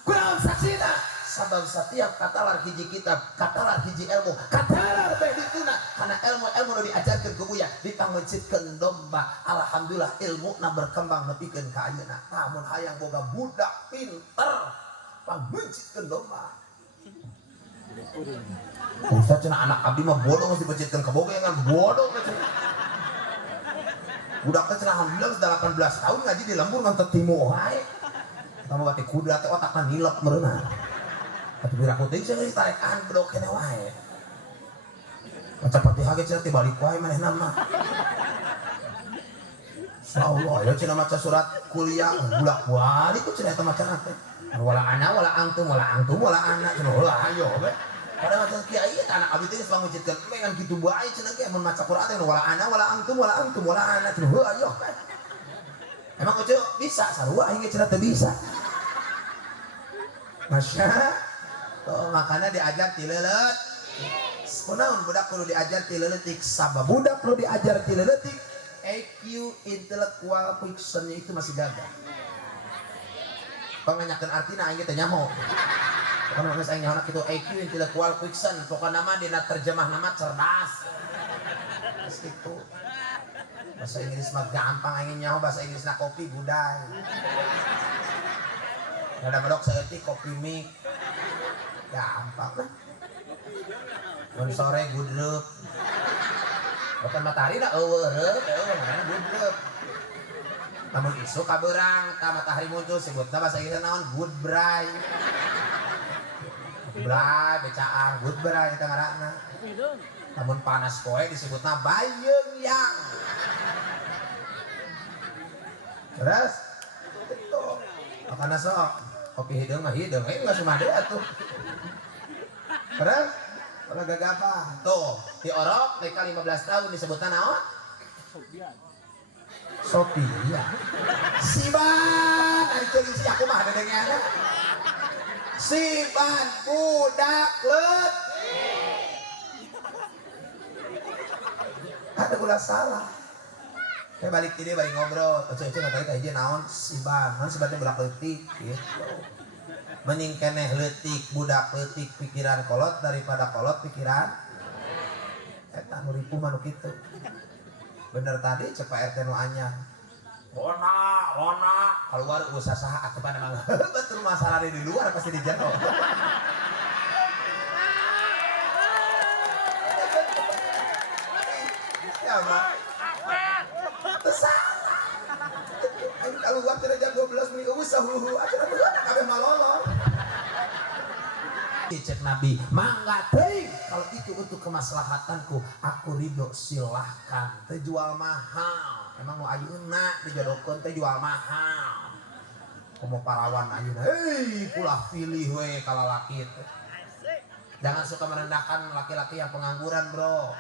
kunaon saksina sabab setiap katalar hiji kitab katalar hiji ilmu katalar bae dituna karena ilmu nu diajarkeun ku buya ditangmecitkeun domba alhamdulillah ilmuna berkembang nepikeun ka ayeuna namun hayang boga budak pinter pangmecitkeun domba Ustaz cenah anak abdi mah bodoh geus dipecitkeun ka boga yang bodoh budak teh cenah alhamdulillah 18 tahun ngaji di lembur ngan tetimu wae. Tama bati kuda teh otakna nilep meureunna. Atuh biraku teh geus ditarekan bedog keneh wae. Maca Fatihah ge cenah tibalik wae manehna mah. Insyaallah ya cenah maca surat kuliah bulak balik ku cenah eta macana teh. Wala ana wala antum wala ana cenah heulah ayo we. Pada macam kiai anak abdi teh geus pangucitkeun mengan kitu bae cenah ge mun maca Quran teh wala ana wala antum wala ana cenah heuh ayo. Emang kudu bisa sarua aing cenah teu bisa. Masya tuh makanya diajar ti leuleut. Kunaon budak kudu diajar ti leuletik sabab budak kudu diajar ti leuletik IQ intellectual quotient itu masih gagal. Panganyakeun artina aing teh nyaho. Karena nggak saya anak itu IQ intellectual quotient pokoknya nama dina terjemah nama cerdas itu bahasa Inggris mah gampang ingin nyaho bahasa Inggris na kopi budai ada bedok seetik kopi mik gampang lah mun sore gudruk bukan matahari na eueuh mana gudruk namun isu kabeurang ta matahari muncul sebutna bahasa Inggris naon good bright Bray, becaan, good bray kita ngaranna. Namun panas poe disebutna bayeung yang. Terus itu makana sok kopi hideung mah hideung, geus sumade atuh. Terus kalau gagapa tuh di Orok mereka 15 tahun disebutna naon? Sophia. Siban, ari teu isi aku mah dedengana. Siban budak leutik. Ada ulah salah. Saya balik tadi balik ngobrol. Cece tadi tadi naon Siban, naon Siban teh budak leutik gitu. Mending keneh leutik budak leutik pikiran kolot daripada kolot pikiran eta nu ripuh mah nu kitu. Bener tadi cek Pak RT nu anyar. Lona, keluar usaha saha atuh pan emang betul masalah di luar pasti dijatuh. Ya mah. Salah. Aing keluar teh jam 12 menit usah hulu akhirnya budak kabeh malolol. Cek Nabi, mangga teuing kalau itu untuk kemaslahatanku, aku ridho silahkan. Teu jual mahal. Emang mau ayeuna dijodohkeun teh jual mahal. Komo parawan ayeuna, hei pulah pilih we ka lalaki teh. Jangan suka merendahkan laki-laki yang pengangguran, bro.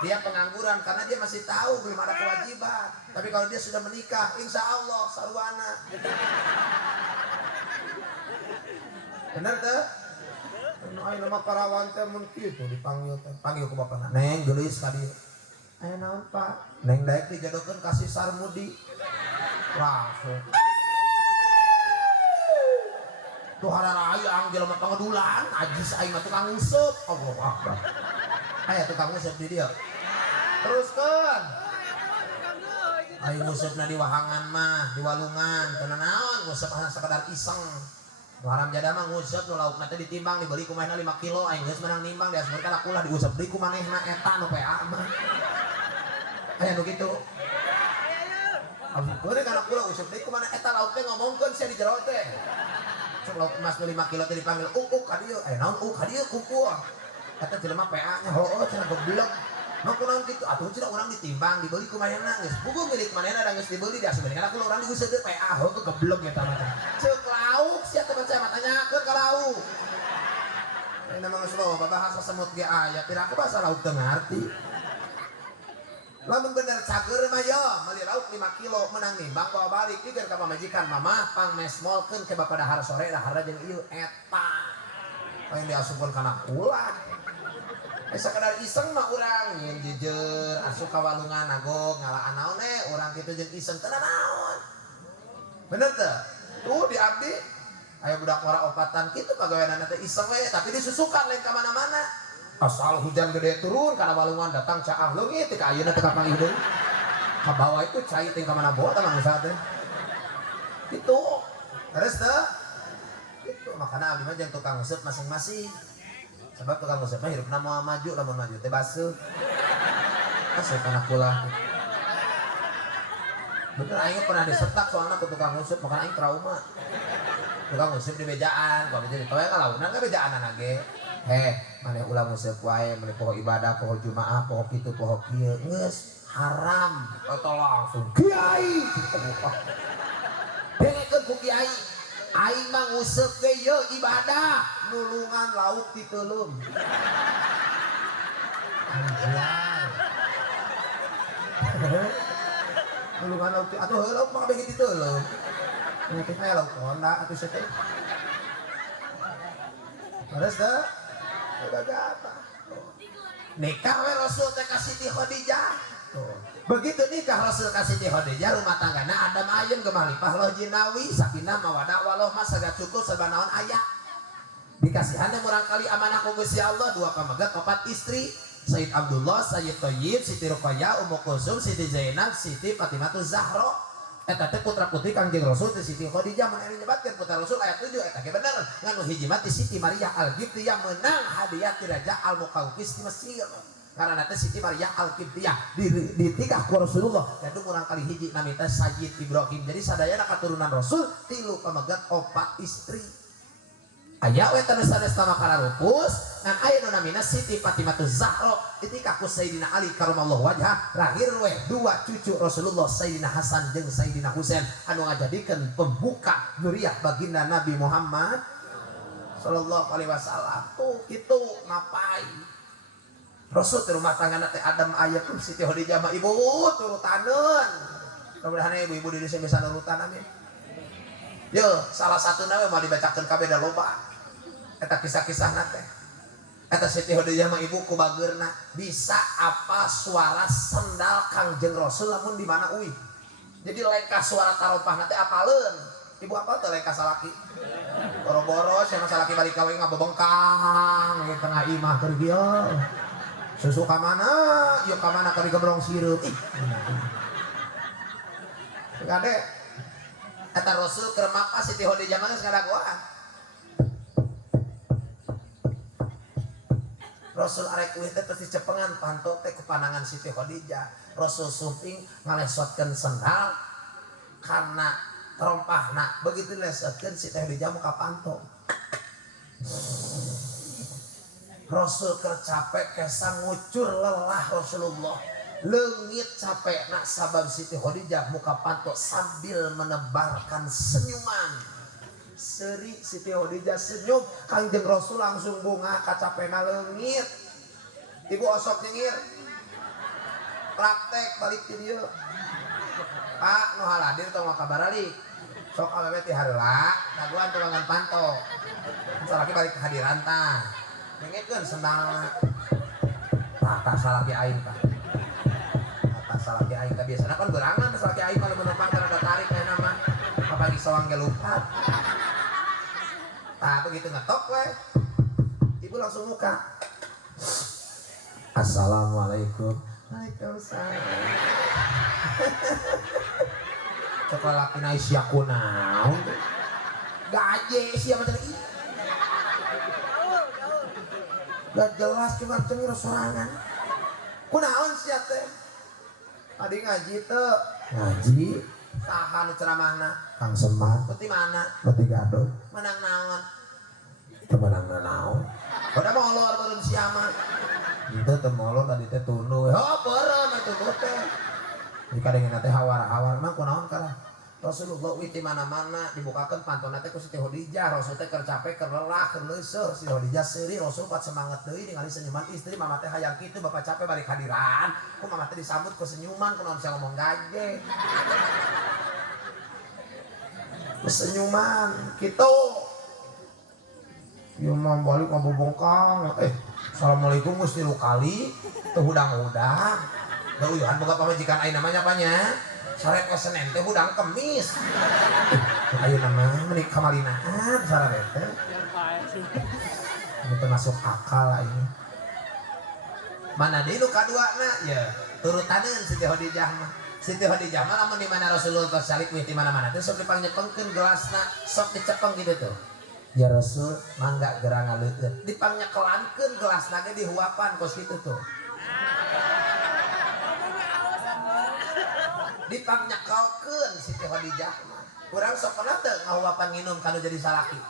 Dia pengangguran karena dia masih tahu belum ada kewajiban. Tapi kalau dia sudah menikah, insya Allah sarwana. Bener teh? Ayo nama parawan teh mun kitu dipanggil teh. Panggil ku bapana. Neng geulis ka dieu. Aya naon Pak? Neng daek dijodohkeun kasih Sarmudi. Langsung. Tuh hararaya ang jelema pangedulan, ajis aing mah tukang nguseup. Allahu Akbar. Aya tukang nguseup di dieu. Teruskeun. Aing ngusupna di wahangan mah, di walungan, teu naon, nguseup hanya sekedar iseng. Nu haram jada mah nguseup nu laukna teh ditimbang dibeli ku manehna 5 kilo, aing geus menang nimbang diasmurkeun akulah diuseup deui ku manehna eta nu PA mah. Aya nu kitu. Abdi goreng kana kula useup deui ku maneh eta lauk teh ngomongkeun sia di jero teh. Sok lauk emas nu 5 kilo teh dipanggil ka dieu, naon ka dieu kukuh. Eta jelema PA nya heueuh cenah goblok. Mau kunaon kitu atuh cenah urang ditimbang dibeli ku manehna geus puguh milik manehna da geus dibeli da sebenarnya kana kula urang diuseup deui PA heueuh goblok eta mah. Ceuk lauk sia teh baca mah tanyakeun ka lauk. Ini mah geus loba bahasa semut ge aya, piraku bahasa lauk teu ngarti. Lamun bener cager mah yo, meuli lauk 5 kilo menang nimbang bawa balik dikeun ka pamajikan mamah pang mesmolkeun ke bapa dahar sore dahar jeung ieu eta. Paling diasupkeun kana kula. Sakadar iseng mah urang nyen jujur asup ka walungan nagog ngalaan naon urang kitu jeung iseng teu naon. Bener teu? Tuh di abdi aya budak wara opatan kitu pagaweanna teh iseng we tapi disusukan lain ka mana-mana. Asal hujan gede turun kana walungan datang caah leungit teh ka ayeuna teh kapanggih deui. Ka bawah itu cai teh ka mana bawa teh mangsa teh. Kitu. Terus teh kitu makana abdi mah jeung tukang nguseup masing-masing. Sebab tukang nguseup mah hirupna moal maju lamun maju teh baseuh. Asup kana kula. Bener aing pernah disetak soalna ku tukang nguseup makana aing trauma. Tukang nguseup di bejaan, kalau jadi toya kalaunan ka bejaanan ge. Maneh ulah nguseup wae meuli poho ibadah, poho jumaah, poho kitu, poho kieu. Geus haram. Eta langsung kiai. Dengekeun ku kiai. Aing mah nguseup ge yeu ibadah, nulungan lauk di teuleum. Anjay. Nulungan lauk atuh lauk mah kabeh di teuleum. Ngetik mah lauk honda atuh sia teh. Terus dah. Apa? Nikah we Rasul teh ka Siti Khadijah. Begitu nikah Rasul ka Siti Khadijah rumah tanggana Adam Ayun gemalipah loh jinawi sakinah mawadah walohmah saged cukup sabanaon aya. Dikasihanna murang kali amanah ku Gusti Allah 2 pamegat 4 istri. Sayyid Abdullah, Sayyid Thayyib, Siti Ruqayyah, Ummu Kulsum, Siti Zainab, Siti Fatimah Zahra. Eta teh putra putri Kangjeng Rasul teh Siti Khadijah mun aya nyebatkeun putra Rasul ayat 7 eta ge bener nganu hiji mah Siti Maria Al-Qibtiyah menang hadiah ti Raja Al-Muqawqis di Mesir. Karena teh Siti Maria Al-Qibtiyah ditikah ku Rasulullah dan urang kali hiji nami teh Sayyid Ibrahim. Jadi sadayana katurunan Rasul 3 pamegat 4 istri. Aya we tanu sanes nama kalarupus ngan aya nu namina Siti Fatimah Zahra ditikah ku Sayyidina Ali karramallahu wajhah lahir we 2 cucu Rasulullah Sayyidina Hasan jeung Sayyidina Husain anu ngajadikeun pembuka dzurriyyah baginda Nabi Muhammad sallallahu alaihi wasallam. Tuh kitu ngapain Rasul di rumah tanggana teh Adam aya ku Siti Khadijah mah ibu turutaneun. Mudah-mudahan ibu-ibu di Indonesia bisa nurutan amin. Yo salah satu nama mau dibacakeun kabeh da loba. Eta kisah-kisah teh. Eta Siti Khadijah mah ibu ku bageurna bisa apa suara sendal Kangjeng Rasul lamun di mana uih. Jadi lain suara taropah teh apaleun. Ibu apa teh lain salaki. Boro-boro sia salaki balik ka we ngabebengkang di tengah imah keur kieu. Susu ka mana? Ieu ka mana keur digembrong sirup. Ih. Gade. Eta Rasul keur mapa Siti Khadijah mah geus ngadagoan. Rasul arek kuih teh terus dicepengan panto teh ku panangan Siti Khadijah. Rasul sumping ngalesotkeun sendal karena terompahna. Begitu lesotkeun Siti Khadijah muka panto. Rasul keur capek kesa ngucur lelah Rasulullah. Leungit capek nak sabab Siti Khadijah muka panto sambil menebarkan senyuman. Seri Siti Khadijah senyum, Kangjeng Rasul langsung bunga kacapena leungit. Ibu osok nyengir. Praktek balik ke dia. Pak, nu haladir tong kabaralik. Sok awewe ti hareula, daguan tulangan panto. Salaki balik kehadiran tah. Ngengkeun sendalna. Tah salaki aing tah. masalah ki aing kebiasaan kan berangan masalah ki aing kalau menumpang karena tarik kayak nama apa di soang ge lupa begitu ngetok we ibu langsung muka assalamualaikum waalaikumsalam cek lalaki na isya kunaon gaje sia macam ini gak jelas cuma cengur sorangan kunaon sia teh adi ngaji teh ngaji tahan ceramahna Kang Semar peti mana peti gaduh menang naon teu menang naon pada molor beureum sia mah itu teu molor tadi teh tunduh oh beureum atuh teh jika dengan teh hawar-hawar mah kunaon kalah Rasulullah witi mana-mana dibukakan pantona teh ku Siti Khadijah Rasul teh keur capek keur lelah keur leuseuh Siti Khadijah seuri Rasul pat semangat deui ningali senyuman istri mama teh hayang kitu bapak capek balik hadiran ku mama teh disambut ku senyuman kunaon bisa ngomong gaje senyuman kitu ieu mah balik ngabobongkang assalamualaikum Gusti lu kali teu hudang-hudang da uyuhan boga pamajikan ai namanya apanya sare poe Senen teh hudang Kemis ayo nama menik kamalinaan sare teh itu masuk akal ini mana deui nu kaduana ya turutaneun Siti Khadijah mah Siti Khadijah mah lamun di mana Rasulullah salib wih di mana-mana teh sok dipangnyeupengkeun gelasna sok dicepeng gitu tuh ya Rasul mangga gerang ngaleukeut dipangnyekelankeun gelasna ge dihuapan kos kitu tuh dipangnyakaukeun Siti Khadijah mah urang sok pernah teu ngahuapan nginum kanu jadi salaki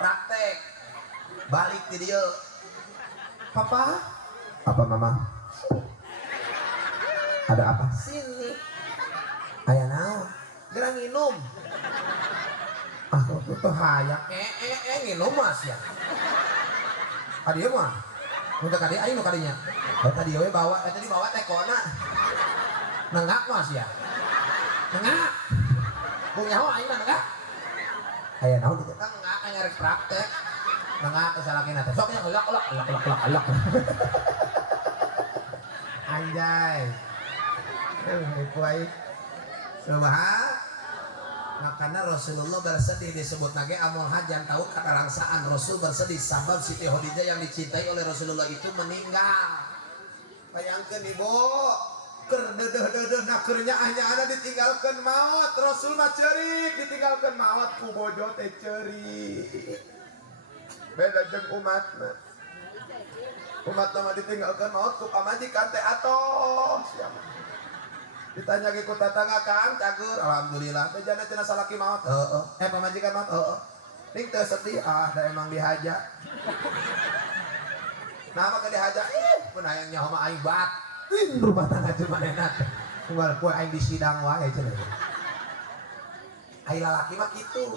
praktek balik di dieu papa mama ada apa sini aya naon gerang nginum aku tuh hayang nginum mas ya kadieu mah mun teu kadieu aing nu kadinya tadi we bawa tadi bawa teh kona nenggak mas ya nenggak bung nyawa aing mah nenggak aya naon ditu nenggak aya rek praktek nenggak kesalakina teh sok nya elak anjay kuai subhan makanya Rasulullah bersedih disebut nage amul hajan tahu kata rangsaan Rasul bersedih sabab Siti Khadijah yang dicintai oleh Rasulullah itu meninggal bayangkeun ibu keur deudeuh na keur nyaahnya ana ditinggalkeun maut Rasul mah ceurik ditinggalkeun maut ku bojo teh ceurik beda jeung umat mah ditinggalkeun maut ku pamajikan teh atos siapa ditanya ke ku tatangga Kang cager alhamdulillah teh jana cenah salaki maut pamajikan maut ning teu sedih da emang dihaja nama ke dihaja pun hayang nyaho mah aing batin rumah tangga teh manehna unggal poe aing di sidang wae cenah ai lalaki mah kitu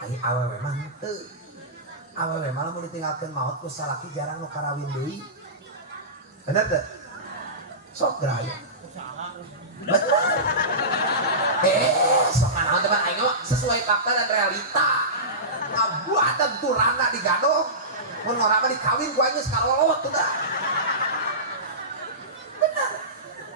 ai awewe mah henteu awewe mah lamun ditinggalkeun maut ku salaki jarang nu karawin deui bener teu sok geraya betul sok naon teman aing mah sesuai fakta dan realita ngabuatan turana digadong mun ngora mah dikawin ku aing geus kalolot teh benar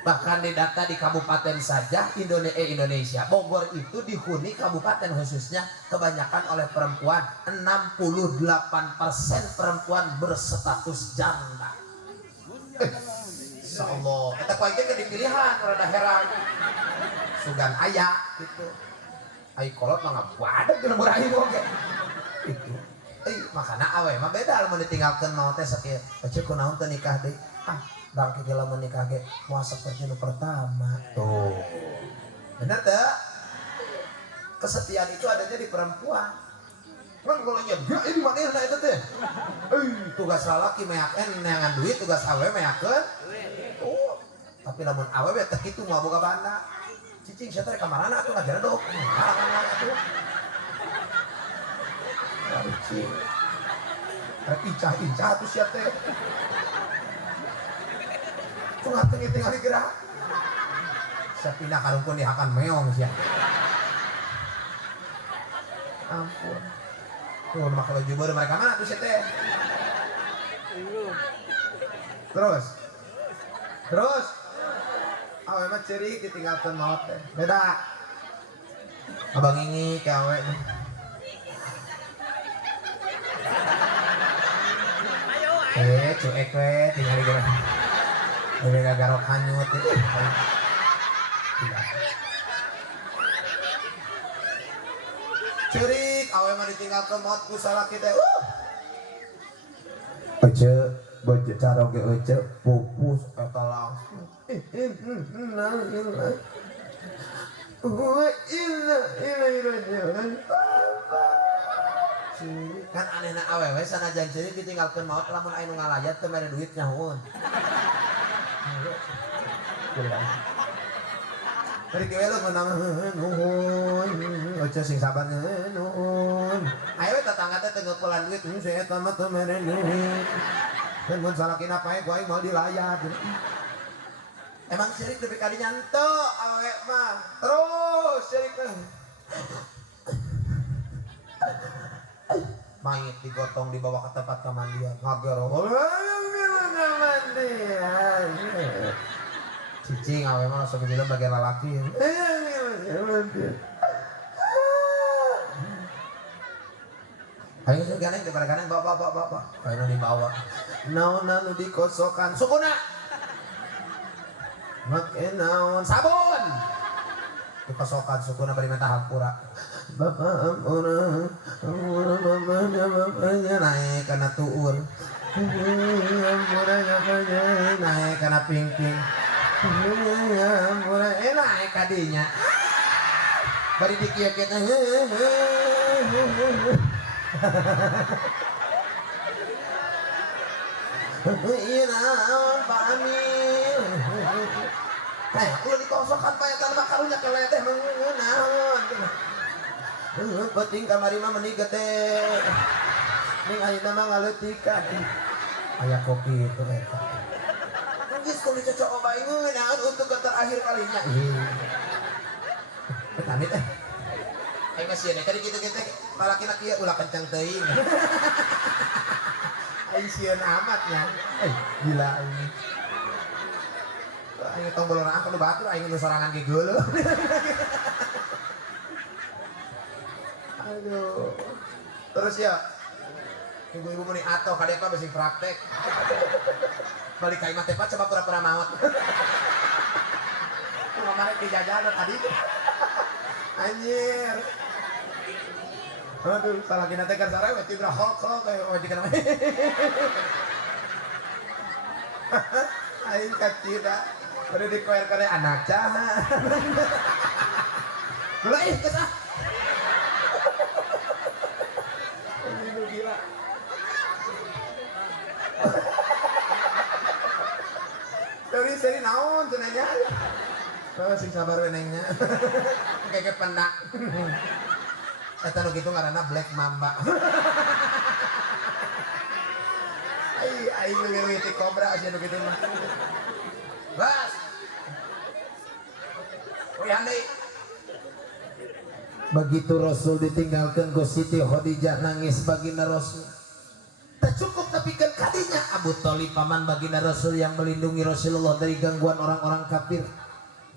bahkan di data di kabupaten saja Indonesia Bogor itu dihuni kabupaten khususnya kebanyakan oleh perempuan 68% perempuan berstatus janda insyaallah kita kuaike ke dipilihan rada heran sugan aya gitu ai kolot mah ngabadag dina murah ieu oge gitu makana awe mah beda lamun ditinggalkeun maot teh sakieu cek kunaon teh nikah deui bangke ge lamun nikah ge moal saperti nu pertama tuh bener teh kesetiaan itu adanya di perempuan kan kalau nya dia ini manehna eta teh tugas lalaki meakeun neangan duit tugas awe meakeun tapi lamun awewe teh kitu moal boga banda cicing sia teh kamarana atuh ngajaredog halangan wae atuh cicing rek incah-incah atuh sia teh cuma tinggal gerak sia pindah ka rungkun dihakan meong sia ampun tuh mah kalau jubur mereka mana tuh sia teh terus cerik ditinggalkan maut teh. Beda. Abang ini ke awe. Cuek we tinggal di gara garok hanyut itu. Cerik awe mah ditinggalkan maut ku salaki teh. Ece baca cara ge ece pupus eta langsung. Kan anehna awewe sanajan ceuri ditinggalkeun maot lamun aya nu ngalayat teu mere duit nyahoon. Bari kieu lu meunang nuhun, oce sing sabar nuhun. Aya we tetangga teh teu ngeupulan duit, saya eta mah teu mere duit. Dan mun salakina pae ku aing mau dilayat. Emang syirik lebih kali nyanto awe mah terus syirik teh mayit digotong dibawa ke tempat kemandian ngagero kemandian cicing awe mah langsung bilang bagian lalaki ayo sih ganeng daripada ganeng bawa ayo dibawa naon dikosokan sukuna make naon sabun dikosokan sukuna bari minta hampura bapak hampura bapaknya naik kana tuur hampuranya naik kana ping-ping hampura naik kadinya bari dikieu-kieu iya naon Pak Amin udah dikosokkan paetan mah karunya keledeh naon penting kamari mah meuni gede ning ayeuna mah ngaleutikkan aya kopi itu eta geus kudu cocok obae naon untuk ke terakhir kalinya amit aing mah sieun tadi kitu palakina kieu ulah kencang teuing aing sieun amatnya gila ini aing tombol orang aku batur aing nu sorangan ge geuleuh aduh terus ya ibu-ibu meni ato kadek mah beusi praktek balik ka imah teh coba pura-pura maot kemarin dijajalan tadi anjir aduh salah kina teh kan sarewe tibra hok kayak wajikan aing katida bari dikoer kare anak caha dulu kesah ini gila seri naon teu nanya sing sabar we nengnya keke pendak eta nu kitu ngaranna Black Mamba aing ngeuwiti kobra asa nu kitu mah bas Handai begitu Rasul ditinggalkan ku Siti Khadijah nangis baginda Rasul tak cukup tapi kan kadinya Abu Thalib paman baginda Rasul yang melindungi Rasulullah dari gangguan orang-orang kafir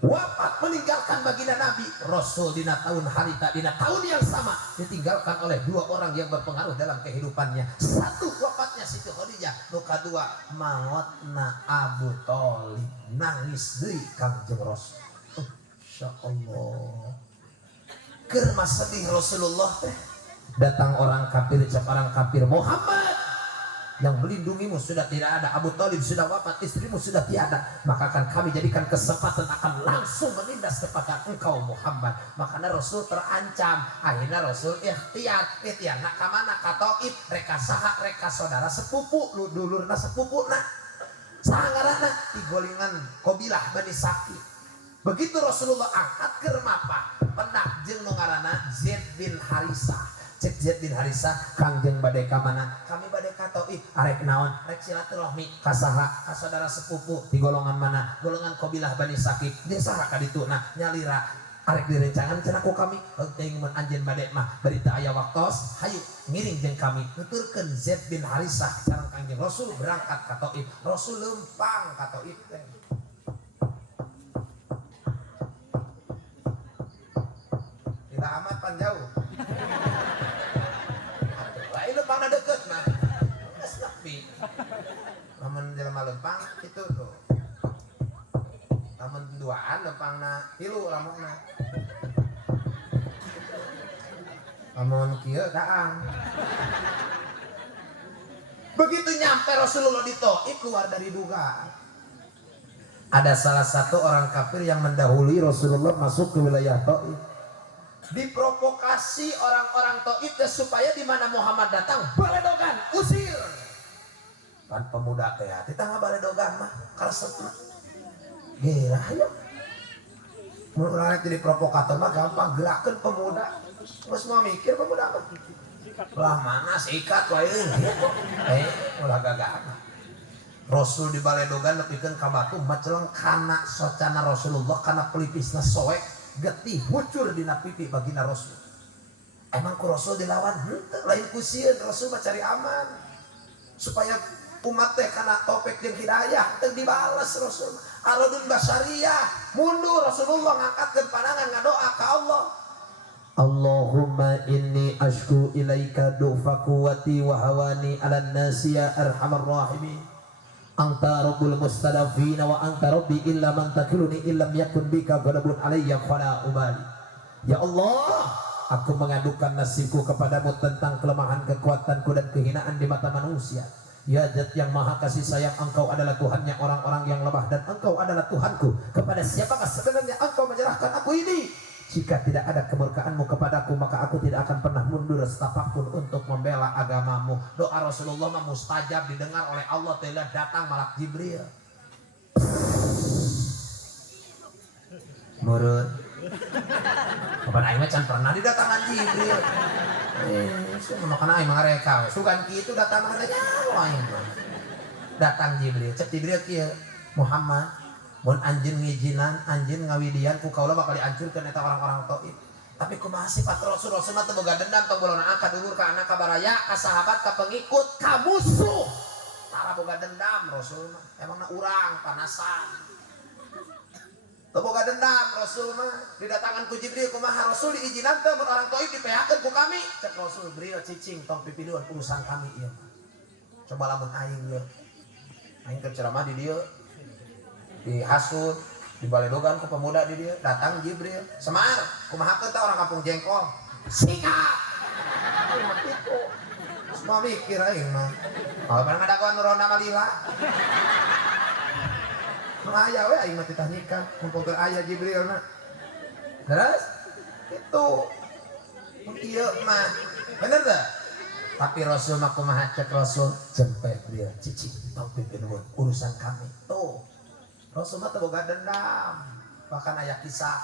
wafat meninggalkan baginda Nabi Rasul dina tahun harita dina tahun yang sama ditinggalkan oleh dua orang yang berpengaruh dalam kehidupannya satu wafatnya Siti Khadijah nu kadua mautna Abu Thalib nangis deui Kangjeng Rasul insyaallah keur sedih Rasulullah datang orang kafir cak orang kafir Muhammad yang melindungimu sudah tidak ada Abu Thalib sudah wafat istrimu sudah tiada maka akan kami jadikan kesempatan akan langsung menindas kepada engkau Muhammad makanya Rasul terancam akhirnya Rasul ikhtiar nak kamana ka Taif reka saha reka saudara sepupu lu dulurna sepupu nak sangarana digolingan Qabilah Bani Saki begitu Rasulullah angkat ke mapa pendak jeung nu ngaranna Zaid bin Harisah cek Zaid bin Harisah kangjeng bade ka mana kami bade ka Taif arek naon rek silaturahmi ka saha ka saudara sepupu di golongan mana golongan Qabilah Bani Sakif dia saha ka ditu nah nyalira arek direncangan cenah ku kami teuing mun anjeun bade mah berita aya waktos hayu ngiring jeung kami nuturkeun Zaid bin Harisah sareng kangjeng Rasul berangkat ka Taif Rasul leumpang ka Taif teh pan jauh. Lain lempang deket mah. Geus nepi. Lamun jelema lempang itu tuh. Lamun duaan lempangna 3 lamunna. Lamun kieu daang. Begitu nyampe Rasulullah di Thaif keluar dari dugaan. Ada salah satu orang kafir yang mendahului Rasulullah masuk ke wilayah Thaif. Diprovokasi orang-orang Thaif supaya di mana Muhammad datang baledogan, usir. Kan pemuda teh hati tangga baledogan mah karesepna. Gila ayo. Mun urang jadi provokator mah gampang gerakkeun pemuda. Geus mau mikir pemuda mah. Lah mana sikat wae. Ulah gagah. Rasul di baledogan nepikeun ka batu maceleng kana socana Rasulullah kana pelipisna soek getih mucur dina pipi bagina Rasul. Emang ku Rasul dilawan henteu lain ku sieun Rasul mah cari aman. Supaya umat teh kana topik jeung hidayah teu dibales Rasul. Aradun basariyah mundur Rasulullah ngangkatkeun pandangan ngadoa ka Allah. Allahumma inni ashku ilaika du'fa quwwati wa hawani 'alan nasi ya arhamar rahimin. Anta rabbul mustadafina wa anta rabbi illa man takiluni illam yakun bika ghadabun alayya fala ubali. Ya Allah, aku mengadukan nasibku kepadamu tentang kelemahan kekuatanku dan kehinaan di mata manusia. Ya Zat yang maha kasih sayang, engkau adalah Tuhannya orang-orang yang lemah dan engkau adalah Tuhanku. Kepada siapakah sebenarnya engkau menyerahkan aku ini? Jika tidak ada kemurkaanmu kepadaku, maka aku tidak akan pernah mundur setapak pun untuk membela agamamu. Doa Rasulullah mustajab didengar oleh Allah. Telah datang malak Jibril. Murun. Kapan aing mah can pernah didatangan Jibril. Makana aing mangareka. Sugan kitu datang ada nyawa aing. Datang Jibril. Cek Jibril kieu, Muhammad. Mun anjeun ngijinan, anjeun ngawidian ku kaula bakal dihancurkeun eta orang-orang Thaif. Tapi kumaha sifat Rasul mah teu boga dendam tong bolona ka dulur ka anak ka baraya ka sahabat ka pengikut ka musuh. Tara boga dendam Rasul mah. Emangna urang panasan. Teu boga dendam Rasul mah. Didatangan ku Jibril kumaha Rasul diijinan teu mun orang Thaif dipehakeun ku kami. Cek Rasul Jibril cicing tong pipiluan urusan kami ieu. Coba lamun aing ieu. Aing keur ceramah di dieu. Dihasut, dibaledogan ke pemuda di dia, datang Jibril, Semar, kumaha teh orang kampung jengkol, sikap, itu, semua mikir aing mah, kalau pernah ngadaguan nurona malila, ayah we aing mah ditanyakan, mumpung ayah Jibril mah, terus itu, ieu mah, bener tak? Tapi Rasul mah kumaha cek Rasul, jempet dia, cicing, tong pimpin urusan kami, tuh. Rasul mah teu boga dendam. Bahkan aya kisah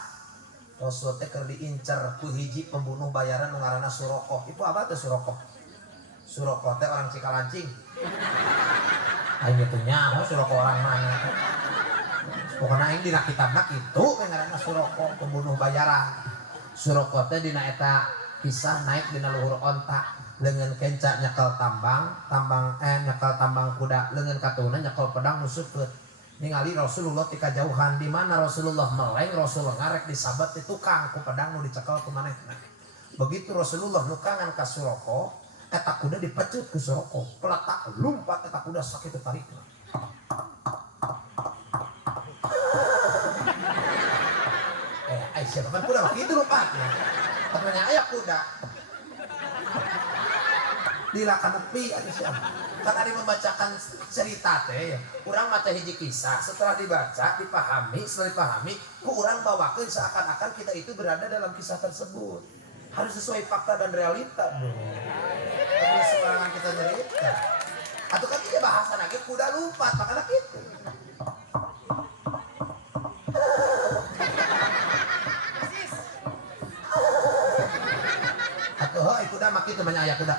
Rasul teh keur diincer ku hiji pembunuh bayaran nu ngaranna Surokoh. Itu apa teh Surokoh? Surokoh teh orang Cikalancing. Aing teh nyaho Surokoh orang mana? Pokona aing dina kitabna kitu we ngaranna Surokoh pembunuh bayaran. Surokoh teh dina eta kisah naik dina luhur onta leungeun kenca nyekel nyekel tambang kuda leungeun katuna nyekel pedang nu seukeut. Ningali Rasulullah tika jauhan di mana Rasulullah meleng Rasulullah ngarek disabat di tukang ku pedang nu dicekel ku manehna. Begitu Rasulullah nukangan ka Surokoh, eta kuda dipecut ku Surokoh, peletak lumpat eta kuda sakitu tarikna. Siapa kan kuda begitu lompatnya. Katanya aya kuda. Dilakan nepi atuh siapa. Kan ada membacakan cerita teh ya. Urang mah teh hiji kisah, setelah dibaca, dipahami, setelah dipahami, ku urang bawakeun seakan-akan kita itu berada dalam kisah tersebut. Harus sesuai fakta dan realita. Tapi sembarangan kita nyerita. Atau kan dia bahasa lagi kuda lupa, makanya gitu. Atau hoi kuda mak itu banyak ayah kuda.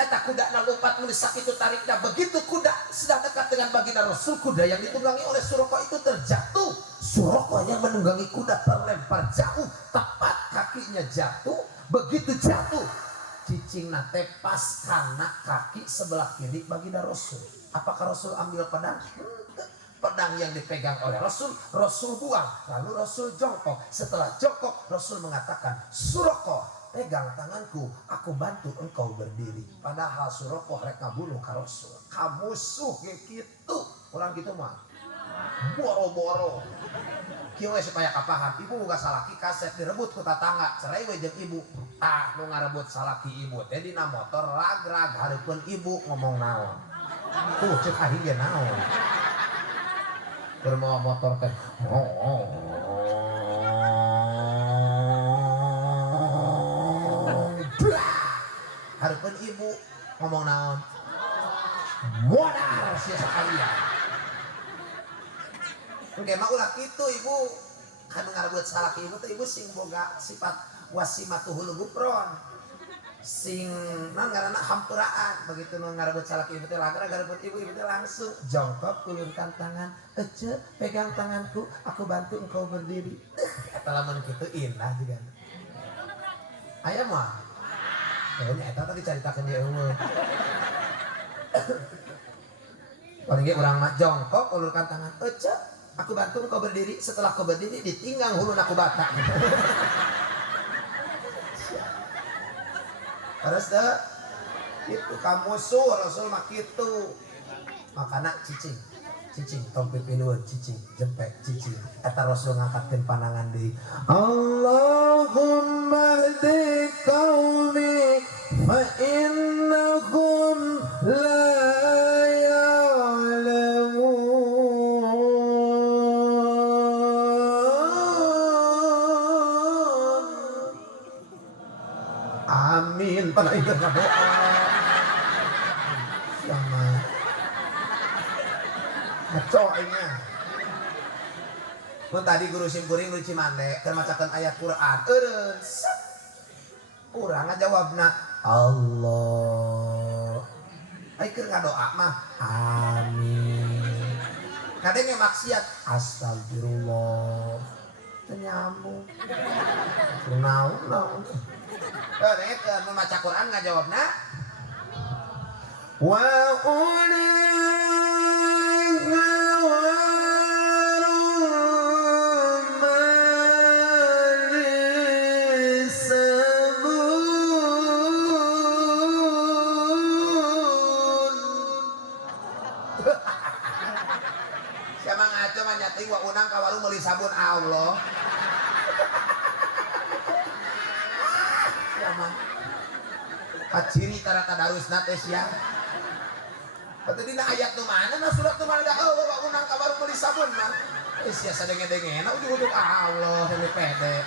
Eta kuda na lompat mendesak itu tariknya. Begitu kuda sedang dekat dengan baginda Rasul, kuda yang ditunggangi oleh Surokoh itu terjatuh. Surokoh yang menunggangi kuda terlempar jauh, tepat kakinya jatuh. Begitu jatuh, cicingna tepas karena kaki sebelah kiri baginda Rasul. Apakah Rasul ambil pedang? Pedang pedang yang dipegang oleh Rasul, Rasul buang, lalu Rasul jongkok. Setelah jongkok, Rasul mengatakan, Suroko, pegang tanganku, aku bantu engkau berdiri. Padahal Suroko rek ngabunuh ka Rasul. Kamu suh gitu, orang gitu mah boro-boro kieu supaya kapaham. Ibu boga salaki kaset direbut ku tatangga, cerai we jeung ibu. Nu ngarebut salaki ibu teh dina motor ragrag hareupeun ibu ngomong naon. Cek aing ge naon. Keur motor teh. Hareupeun ibu ngomong naon. Modal sia sakalian. Oke, mah ulah kitu ibu. Kan ngarebut salaki ibu teh ibu sing boga sifat wasimatuhul gufron. Sing ngaranna hampuraan. Begitu ngarebut salaki ibu teh lagra ngarebut ibu teh langsung jongkok ulurkan tangan. Ece, pegang tanganku, aku bantu engkau berdiri. Eta lamun kitu indah juga. Aya mah. Kayaknya eta tadi caritakeun dia eueuh. Paling ge urang mah jongkok ulurkan tangan. Ece, aku bantu kau berdiri. Setelah kau berdiri ditinggang hulun aku batak. Terus dah itu kamu suh Rasul mak itu makana cicing tong pipinueun cicing jempek cicing eta Rasul ngangkatkeun pandangan deui. Allahumma hdi qaumi fa innahum la amin. Pada itu doa sama ngacoinya. Mun tadi guru simkuring nu Cimande keur macakeun ayat Quran eureun urang ngajawabna Allah. Ai keur ngadoa mah amin. Kadenge maksiat astagfirullah. Teu nyambung. Naon. Mereka membaca Quran ngajawabna wa siapa ngaco manyating wa unang kawaru meuli sabun Allah. Kaciri tara tadarusna teh sia. Atuh dina ayat nu mana na surat nu mana da wa unang kabaru meuli sabun mah. Sia sadenge-dengena ujug-ujug Allah ini pede.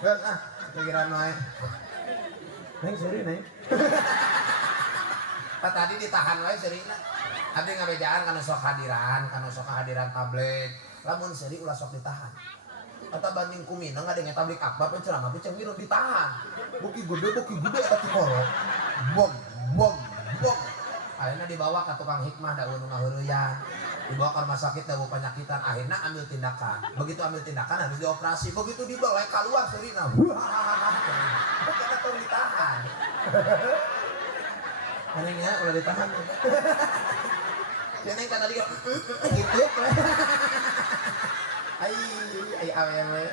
Geus pikiran wae. Neng seri neng. Tadi ditahan wae serina. Abdi ngabejaan kana sok hadiran tablet. Lamun seri ulah sok ditahan. Kata banding kumina nggak ada yang tablik akbar penceramah tapi cengwirun ditahan buki gede eta tikoro bom akhirnya dibawa ke tukang hikmah daun ngaheureuyang dibawa ke rumah sakit daun penyakitan akhirnya ambil tindakan begitu ambil tindakan harus dioperasi begitu dibawa keluar surina karena tuh ditahan anehnya udah ditahan Neng kata dia gitu ai awewe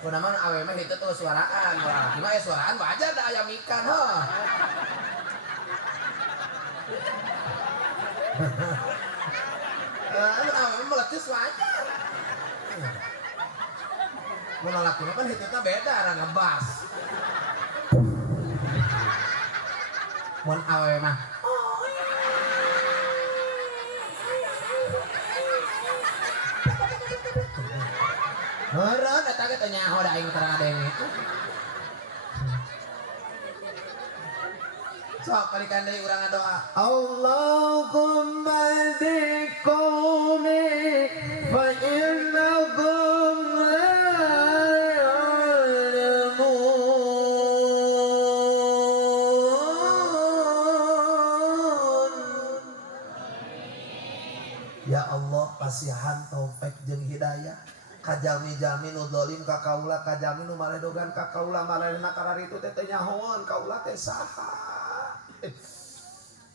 kunaman awewe itu tuh suaraan orang gimana ya suaraan wajar ada ayam ikan awewe meletus wajar menolak itu kan hitnya beda orang ngebas mun awewe mah meureun eta ge teh nyaho da aing terang adeng itu. Sok balikan deui urang ngadoa. Allahumma hdi qaumi fa innahum la ya'lamun. Ya Allah pasihan taufik jeung hidayah Kajami-jami nu dolim ka kaula, kajami nu maledogan ka kaula, maledna kararitu teh teh nyahoan kaula teh saha.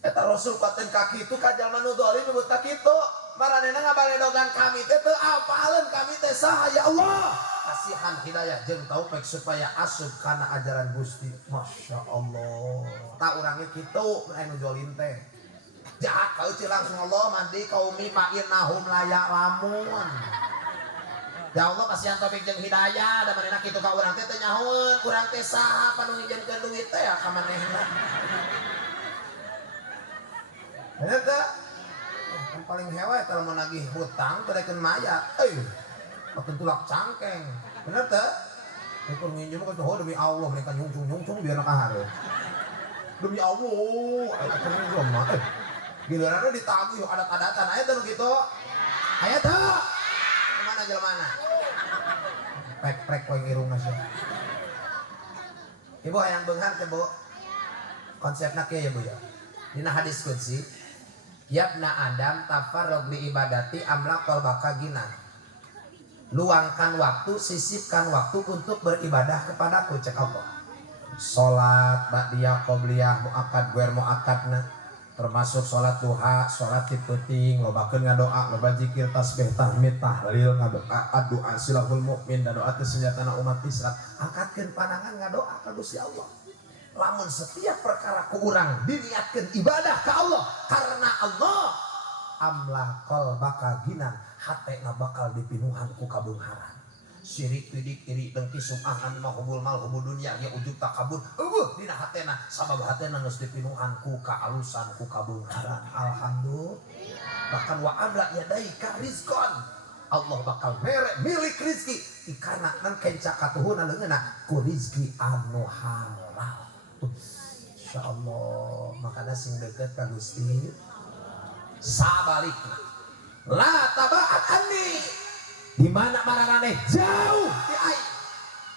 Eta Rasul paten ka kitu kajama nu dolim nyebut ka kitu. Maranehna ngabaledogan kami teh teu apaleun kami teh saha ya Allah. Kasihan hidayah jeung taufik supaya asup kana ajaran Gusti. Masya Allah. Tak urang ge kitu anu dolim teh. Jahat kau langsung Allah mandi kaumi pain nahum layak lamun. Ya Allah kasihan topik jeung hidayah da manehna kitu ka urang teh nyahoeun urang teh saha panu ngijieunkeun duit teh ya ka manehna. Bener teh? Yang paling hewa eta lamun nagih hutang terekeun mayat. Makin tulak cangkeng. Bener teh? Keur nginjem ka tuh demi Allah mereka nyung-nyung biar kahareup. Demi Allah eta keur nginjem mah. Gilirannya ditagih adat-adatan aya teh kitu. Aya teh. Mana jelmana? Prek-prek poe ngirungna sih. Ibu hayang beunghar teh, Bu. Konsepna kieu ya, Bu ya. Dina hadis qudsi, "Yabna Adam tafarrag li ibadati amla qalbaka ginan." Luangkan waktu, sisipkan waktu untuk beribadah kepadaku, cek Allah. Salat, ba'diyah, qobliyah, muakkad, guer muakkadna. Termasuk sholat duha, sholat tiputing, lobakeun ngadoa, loba zikir, tasbih, tahmid, tahlil, ngadoa, doa silahul mukmin, dan doa teh senjatana umat Islam. Angkatkeun pandangan ngadoa ka Gusti Allah. Lamun setiap perkara ku urang diniatkeun ibadah ka Allah karena Allah, amla qalbaka ginan, hatena bakal dipinuhan ku kabeungharan. Syirik pidik iri dengki sum'ah nami mahubul mal hubul dunia ya ujub takabur dina hatena sabab hatena geus dipinuhan ku kaalusan ku kabeungharan. Alhamdulillah. Bahkan wa amla yadaika rizqan, Allah bakal milik rizki dikarenakan kenca katuhuna leungeunna ku rizki anu halal. Insyaallah makana sing deukeut ka Gusti sabalikna la taba'at anni, di mana maraneh jauh di aing.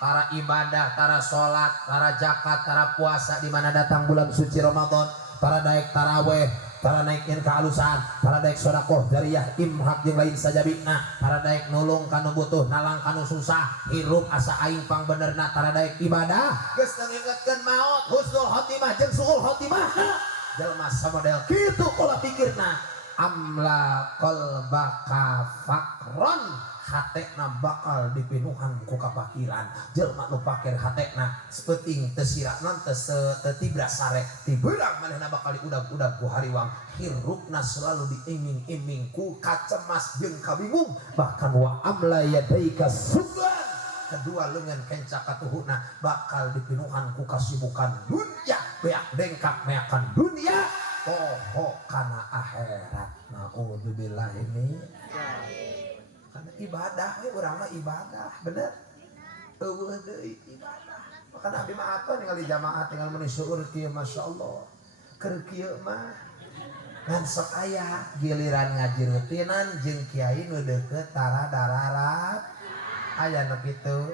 Para ibadah, para sholat, para zakat, para puasa di mana datang bulan suci Ramadan, para daek taraweh, para naikin kehalusan, para daek sedekah jariyah, imhak jeung lain sajabina, para daek nulung kanu butuh, nalang kanu susah, hirup asa aing pang benerna, para daek ibadah geus ngingetkeun maot, husnul khotimah jeung suul khotimah. Jelema samodel kitu pola pikirna. Amla qalbaka fakron, hatena bakal dipinuhan ku kapakiran. Jelma nu pakir hatena sepenting teu siranan teu tibra sare tibeurang manehna bakal diudag-udag ku hariwang. Hirupna selalu diiming-iming ku kacemas jeung kabingung. Bahkan wa amla yadaika sugan, kedua leungeun kenca katuhuna bakal dipinuhan ku kasibukan dunya, beak dengkak meakan dunia poho kana akhirat. Naudzubillah ini karena ibadah we urang mah ibadah bener eueuh deui ibadah. Maka Nabi mah apa ningali jamaah tinggal meuni syukur kieu masyaallah keur kieu mah ngan sok aya giliran ngaji rutinan jeung kiai nu deukeut tara dararat aya nu kitu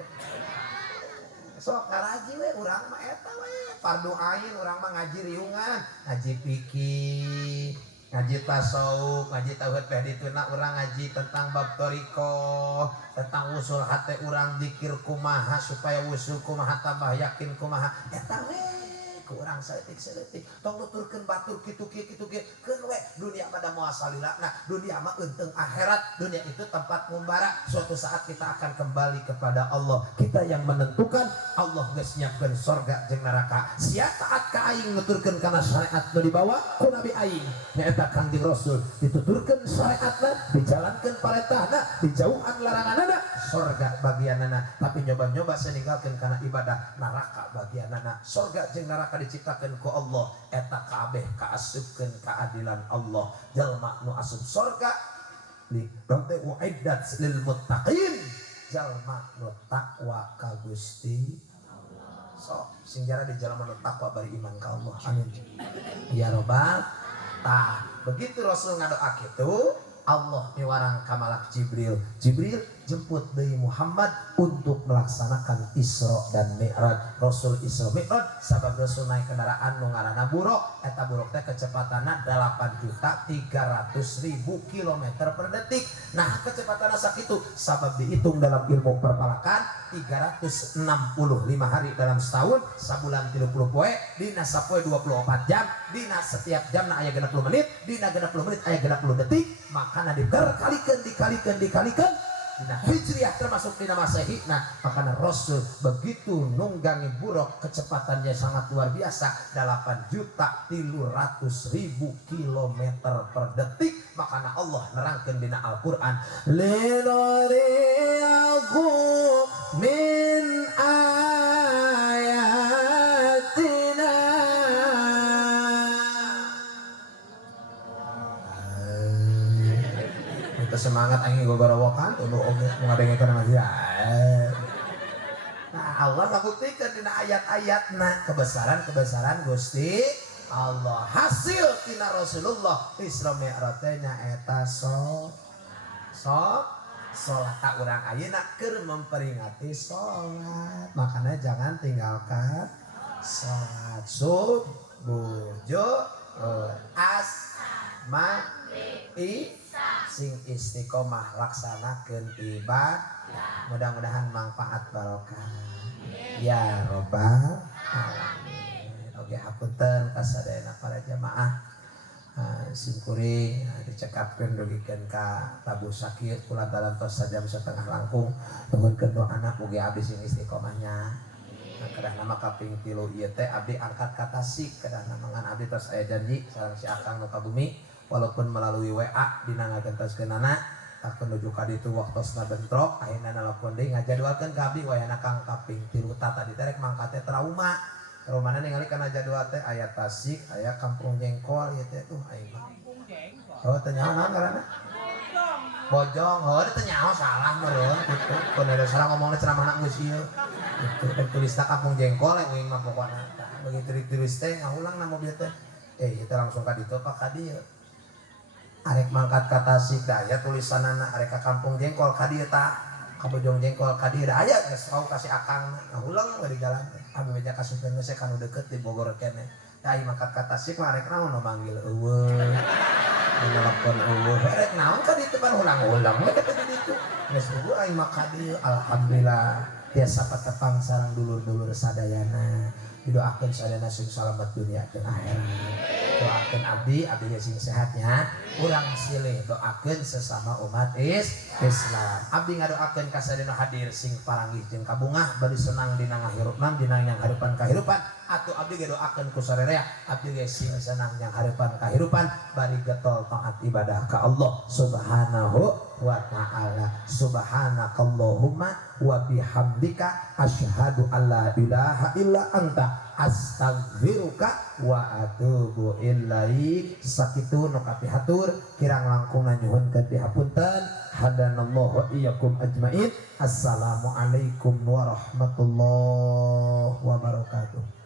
sok ngaraji we urang mah eta we fardu ain urang mah ngaji riungan, ngaji fikih, ngaji tasawuf, ngaji tauhid dituna urang ngaji tentang bab thariqah, tentang usul hate urang zikir kumaha supaya wusul kumaha tambah yakin kumaha eta we ku urang saeutik-saeutik tong nuturkeun batur kitu-kitu keun we dunia pada moal salila. Nah dunia mah euteung akhirat, dunia itu tempat ngumbara, suatu saat kita akan kembali kepada Allah. Kita yang menentukan, Allah geus nyiapkeun surga jeung neraka. Sia taat ka aing nuturkeun kana syariat nu dibawa ku Nabi aing nyaeta Kangjeng Rasul, dituturkeun syariatna, dijalankeun paretahna, dijauhan laranganna, surga bagianana. Tapi nyoba-nyoba seninggalkeun kana ibadah, neraka bagianana. Surga jeung neraka diciptakeun ku Allah, eta kabeh kaasupkeun keadilan Allah. Jalma nu asup surga li donte uiddat lil muttaqin, jalma nu takwa ka Gusti Allah. Sing jara di jalma nu takwa bari iman ka Allah. Amin ya robbal. Tah begitu Rasul ngadoa kitu, Allah miwarang ka malak Jibril. Jibril jemput deui Muhammad untuk melaksanakan Isra dan Mi'raj. Rasul Isra Mi'raj sabab Rasul naik kendaraan nu ngaranna buruk, eta buruk teh kecepatanna 8.300.000 km per detik. Nah kecepatanna sakitu sabab dihitung dalam ilmu perpalakan 365 hari dalam setahun, sabulan 30 poe, dina sapoe 24 jam, dina setiap jam na aya 60 menit, dina 60 menit aya 60 detik, makana dikalikan dina hijriah termasuk dina masehi. Nah makana Rasul begitu nunggangi buruk kecepatannya sangat luar biasa 8.300.000 km per detik. Makana Allah nerangkeun dina Al-Qur'an linuriyaku min ayatina. Kita semangat angin gogorowokan tuluh oge ngadengkeun ngaji. Nah Allah ngabuktikan dina ayat-ayatna kebesaran Gusti Allah. Hasil tina Rasulullah Isra Mi'raj teh nyaeta salat urang ayeuna keur memperingati salat. Makanya jangan tinggalkan salat subuh, zuhur, asar, maghrib, sing istiqomah laksanakeun ibadah. Mudah-mudahan manfaat barokah ya robbal alamin. Oke hapunten kasadayana para jamaah simkuring dicekapkeun dugikeun ka tabu sakit kulantaran tos sajam setengah langkung nuhunkeun doana mugi abdi sing istiqomahnya. Kedah nama kaping 3 ieu teh abdi angkat ka tasik, kedah namangan abdi tos aya janji sareng si Akang nu ka bumi walaupun melalui WA dina ngagentoskeunana tak menuju ka ditu waktosna bentrok ayeuna nelpon deui ngajadwalkeun ka abdi wayahna Kang kaping 3 tata diterek mangkat teh trauma. Rumahna ningali kana jadwal teh aya Tasik, aya Kampung Jengkol ieu teh tuh aing mah. Oh teh nyaho ngaranna? Bojong. Oh teh nyaho salah meureun kitu. Kun ada salah ngomongna ceramahna geus ieu. Kitu teh tulisna Kampung Jengkol aing mah pokona. Begitu ditulis teh ngaulang na mobil teh. Ieu teh langsung ka ditu apa ka dieu. Arek mangkat ka Tasik da aya tulisanana arek ka Kampung Jengkol ka dieu tah. Ka Bojong Jengkol ka dieu da aya geus mau kasih Akang ngaulang we di jalan teh. Abi meja kasupeun geus kanu deukeut di Bogor keneh. Da ieu mangkat ka Tasik mah arek naon manggil eueuh. Nelpon eueuh rek naon ka ditu pan ulang-ulang we kata di ditu. Geus eueuh aing mah ka dieu alhamdulillah tiasa patepang sareng dulur-dulur sadayana. Didoakeun sadayana sing salamet dunia jeung akhirat. Doakeun abdi sing sehatnya. Urang silih doakeun sesama umat Islam. Abdi ngadoakeun ka sadayana hadir sing paranggih jeung kabungah bari senang dina ngahirupna dina yang harapan kahirupan. Atuh abdi ge doakeun ku sarerea abdi ge sing senang yang harapan kahirupan bari getol taat ibadah ka Allah Subhanahu wa ta'ala. Subhanakallahumma wa bihamdika asyhadu alla ilaha illa anta astaghfiruka wa atubu ilaik. Sakitu nu kapihatur kirang langkung nyuhunkeun pihapunten. Hadanallahu iyyakum ajmain. Assalamualaikum warahmatullahi wabarakatuh.